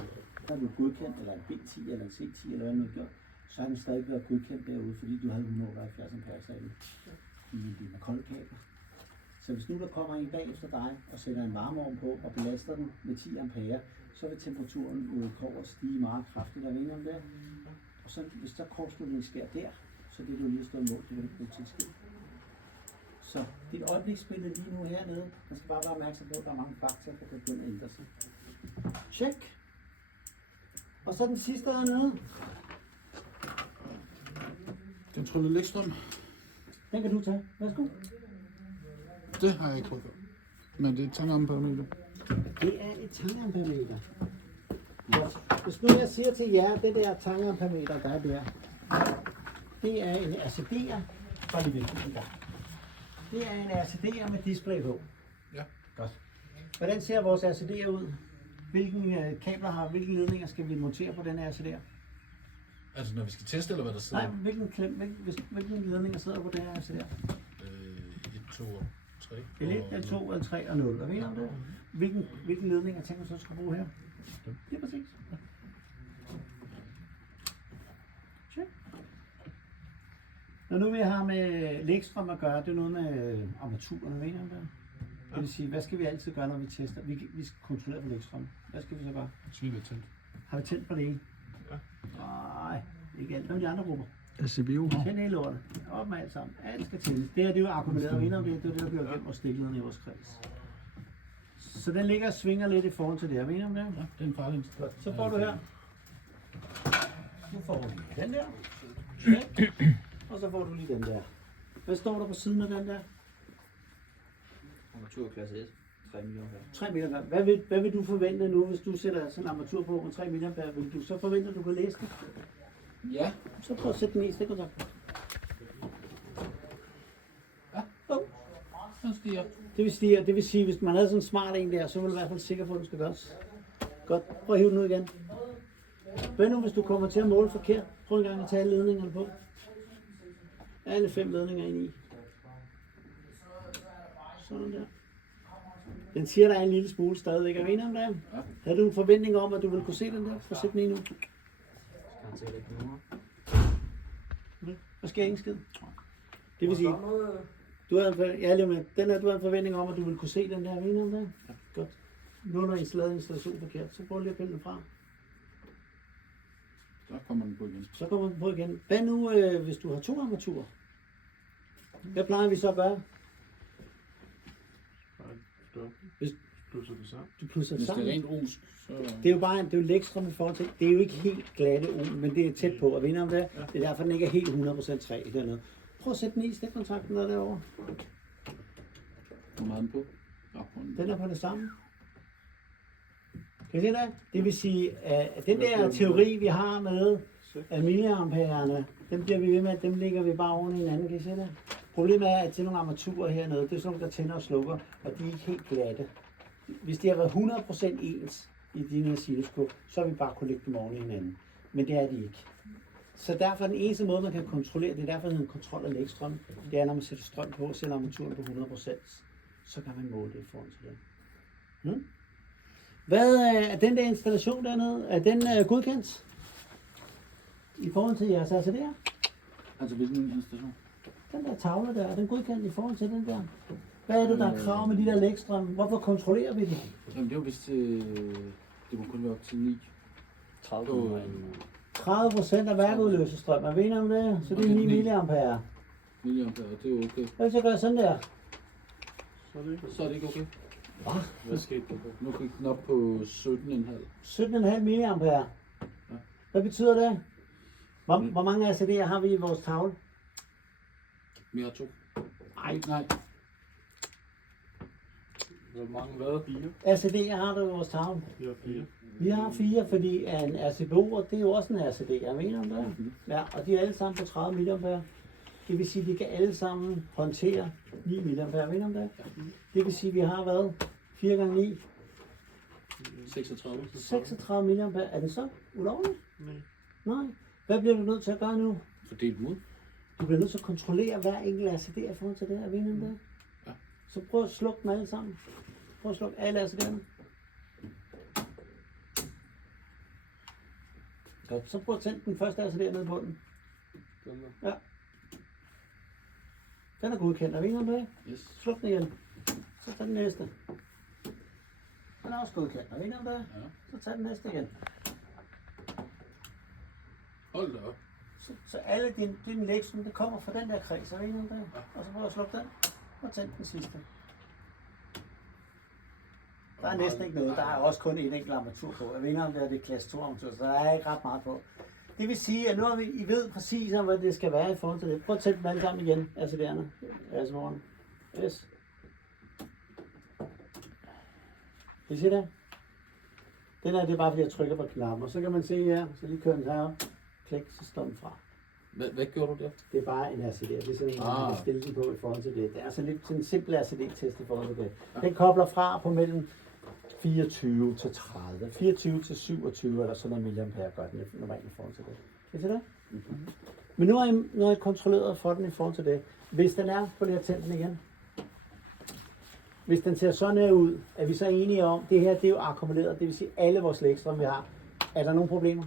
Der er du godkendt, eller en B10 eller en C10, eller hvad man gør. Så har den stadig været godkendt derude, fordi du havde 178 ampere salen i dine kolde kabler. Så hvis nu der kommer en bag efter dig og sætter en varmeovn på og belaster den med 10 ampere, så vil temperaturen ude i koret stige meget kraftigt, og ved om det. Og så hvis der kortslutning sker der, så det du lige har stået mål, det vil ikke bruge til at ske. Så det er et øjebliksbillede lige nu hernede. Man skal bare være opmærksom på, at der er mange faktorer, der kan begynde at ændre sig. Check. Og så den sidste hernede. Den tryllet lægstrøm. Den kan du tage. Værsgo. Det har jeg ikke prøvet før. Men det er et tangamperemeter. Det er et tangamperemeter. Hvis nu jeg siger til jer, det der tangamperemeter, der er der, det er en RCD'er fra Leviton. Det er en RCD'er med display på. Ja. Godt. Hvordan ser vores RCD'er ud? Hvilke kabler har, hvilke ledninger skal vi montere på den RCD'er? Altså når vi skal teste, eller hvad der sidder? Nej, hvilke ledninger sidder på den her RCD'er? 1, 2 og 3. L1, L2, L3 og 0. Er vi om det? Hvilke ledninger tænker du så skal bruge her? Det er præcis. Check. Når nu vi har med lægstrøm at gøre, det er noget med armaturen, ved om det? Det vil sige, hvad skal vi altid gøre, når vi tester? Vi skal kontrollere på lægstrøm. Hvad skal vi så gøre? Tvivl er tændt. Har vi tændt på det ene? Ja. Nej, ikke alt. Hvad med de andre grupper? CPU. Tænd hele lortet. Op med alt sammen. Alt skal tændes. Det her det er jo akkumuleret vinder, det er det, der bliver gennem og stiklederne i vores kreds. Så den ligger og svinger lidt i forhold til det her. Mener om det? Ja, det er en farlig. Så får du her. Nu får du lige den der. Og så får du lige den der. Hvad står der på siden af den der? Armatur klasse S. 3 millioner. 3 meter. Hvad vil du forvente nu, hvis du sætter sådan en armatur på med 3 meter? Vil du så forvente, at du kan læse den? Ja. Så prøv at sætte den i stikkontakt. Ja. Oh. Den stiger. Det vil sige, hvis man havde sådan en smart en der, så vil du i hvert fald sikker på, at den skal gøres. Godt. Prøv at hive den ud igen. Hvad nu, hvis du kommer til at måle forkert? Prøv en gang at tage alle ledningerne på. Alle 5 ledninger ind i. Sådan der. Den siger, der er en lille smule stadigvæk. Er vi enige om det? Ja. Havde du en forventning om, at du ville kunne se den der? Få sætte den i nu. Der sker ingen skid. Det vil sige, du har en forventning om, at du ville kunne se den der. Er vi enige om det? Ja. Godt. Nu er der installeret installation forkert, så prøv lige at pille den fra. kommer den på igen. Så kommer den på igen. Hvad nu, hvis du har 2 armaturer? Hvad plejer vi så at gøre? Hvis- Du så det sammen. Du plusser det Hvis det er sammen. rent rosk, så... Det er jo bare det er jo lægstrøm i forhold til. Det er jo ikke helt glatte ol, men det er tæt på. Og vinder om det. Det er derfor, den ikke er helt 100% træ dernede. Prøv at sætte den i stikkontakten der derovre. Hvor meget er den på? Den er på det samme. Kan I se det? Det vil sige, at den der teori, vi har med at milliampererne, dem bliver vi ved med, dem lægger vi bare oven i hinanden. Kan I se det? Problemet er, at til nogle armaturer hernede, det er sådan nogle, der tænder og slukker, og de er ikke helt glatte. Hvis de har været 100% ens i de her sinuskop, så har vi bare kunne lægge dem oven i hinanden. Men det er de ikke. Så derfor er den eneste måde, man kan kontrollere, det er derfor, det hedder en kontrol af lægstrøm, det er, når man sætter strøm på, sætter armaturen på 100%, så kan man måle det i forhold til det. Hvad er den der installation dernede? Er den godkendt? I forhold til jeres ACD'er? Altså hvilken installation? Den der tavle der, er den godkendt i forhold til den der? Hvad er det, der er krav med de der lægstrøm? Hvorfor kontrollerer vi det? Jamen det var vist det må kun være op til 9. 30. 30% af værkudløsestrøm, er vi enige om det? Så det er 9 milliampere. Milliampere, det er okay. Hvad så gør jeg sådan der? Så er det ikke okay. Hvad skete der? Nu gik den op på 17,5. 17,5 milliampere. Hvad betyder det? Hvor mange ACD'er har vi i vores tavle? Mere 2. Nej. Hvor mange hvad? 4. ACD'er har du i vores tavle? Vi har 4. Vi har 4, fordi en RCBO, det er jo også en RCD, er vi enige om det? Ja, og de er alle sammen på 30 milliampere. Det vil sige, at de kan alle sammen håndtere 9 milliampere, er vi enige om det? Det vil sige, at vi har været 4 gange 9, 36. 36 milliampere. Er det så ulovligt? Nej. Nej. Hvad bliver du nødt til at gøre nu? Fordelt ud. Du bliver nødt til at kontrollere hver enkelt ACD i forhold til det, er vi enige om det? Ja. Så prøv at slukke dem alle sammen. Prøv at slukke alle ACD'erne. Godt, så prøv at tænde den første ACD nede i bunden. Den der. Ja. Den er godkendt, er vi enige om det? Yes. Sluk den igen. Så tag den næste. Den er også godkendt, er vi enige om det? Ja. Så tag den næste igen. Hold da op. Så alle dine lægstrøm, det kommer fra den der kreds, er vi enige om det? Og så prøv at slukke den, og tænd den sidste. Der er næsten ikke noget. Der er også kun et enkelt armatur på. Jeg ved ikke, om det er klasse 2 armatur, så der er ikke ret meget på. Det vil sige, at nu har I ved præcis, hvad det skal være i forhold til det. Prøv at tænde dem alle sammen igen, ACD'erne. ACD'erne. Yes. Kan I se det? Den her, det er bare fordi, jeg trykker på knappen. Og så kan man se her, så lige kører den herop. Klik, så står den fra. Hvad gjorde du der? Det er bare en RCD. Det er sådan en, man kan stille den på i forhold til det. Det er altså lidt sådan en simpel RCD-test i forhold til det. Den kobler fra på mellem 24 til 30. 24 til 27 eller sådan noget milliampere gør den normalt i forhold til det. Kan I se det? Men nu har I kontrolleret for den i forhold til det. Hvis den er, på lige at tænde den igen. Hvis den ser sådan her ud, er vi så enige om, det her det er jo akkumuleret, det vil sige alle vores lægstrøm vi har. Er der nogle problemer?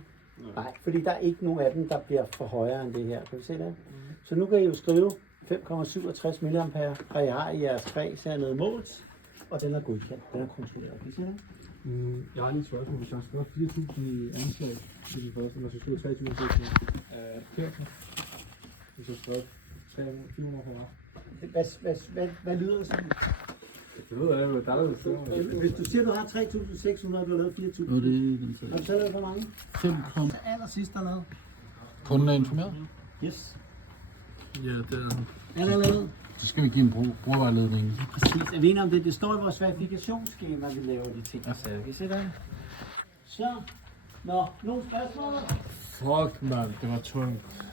Nej, fordi der er ikke nogen af dem, der bliver for højere end det her. Kan vi se det? Så nu kan I jo skrive 5,67 milliampere, og jeg har i jeres kreds hernede målt, og den er godkendt. Den er kontrolleret. Kan I se det? Jeg har lige et spørgsmål. Hvis jeg skal 4.000 i anslag til det første, når jeg skal 3.000 af kærten, hvis jeg skal 400 for mig. Hvad lyder det sådan? Det ved jeg jo, der er der bestemmer. Hvis du siger, du har 3.600, og du har lavet 4.000, Og det har du så lavet for mange? 5. Allersidst der er lavet. Kunden er informeret. Yes. Ja, det er... Er der lavet? Så skal vi give en brugervejledning. Præcis. Er vi enige om det? Det står i vores verifikationsskema, vi laver de ting. Så kan I se det? Så. Nå, nogle spørgsmål? Fuck, mand. Det var tungt.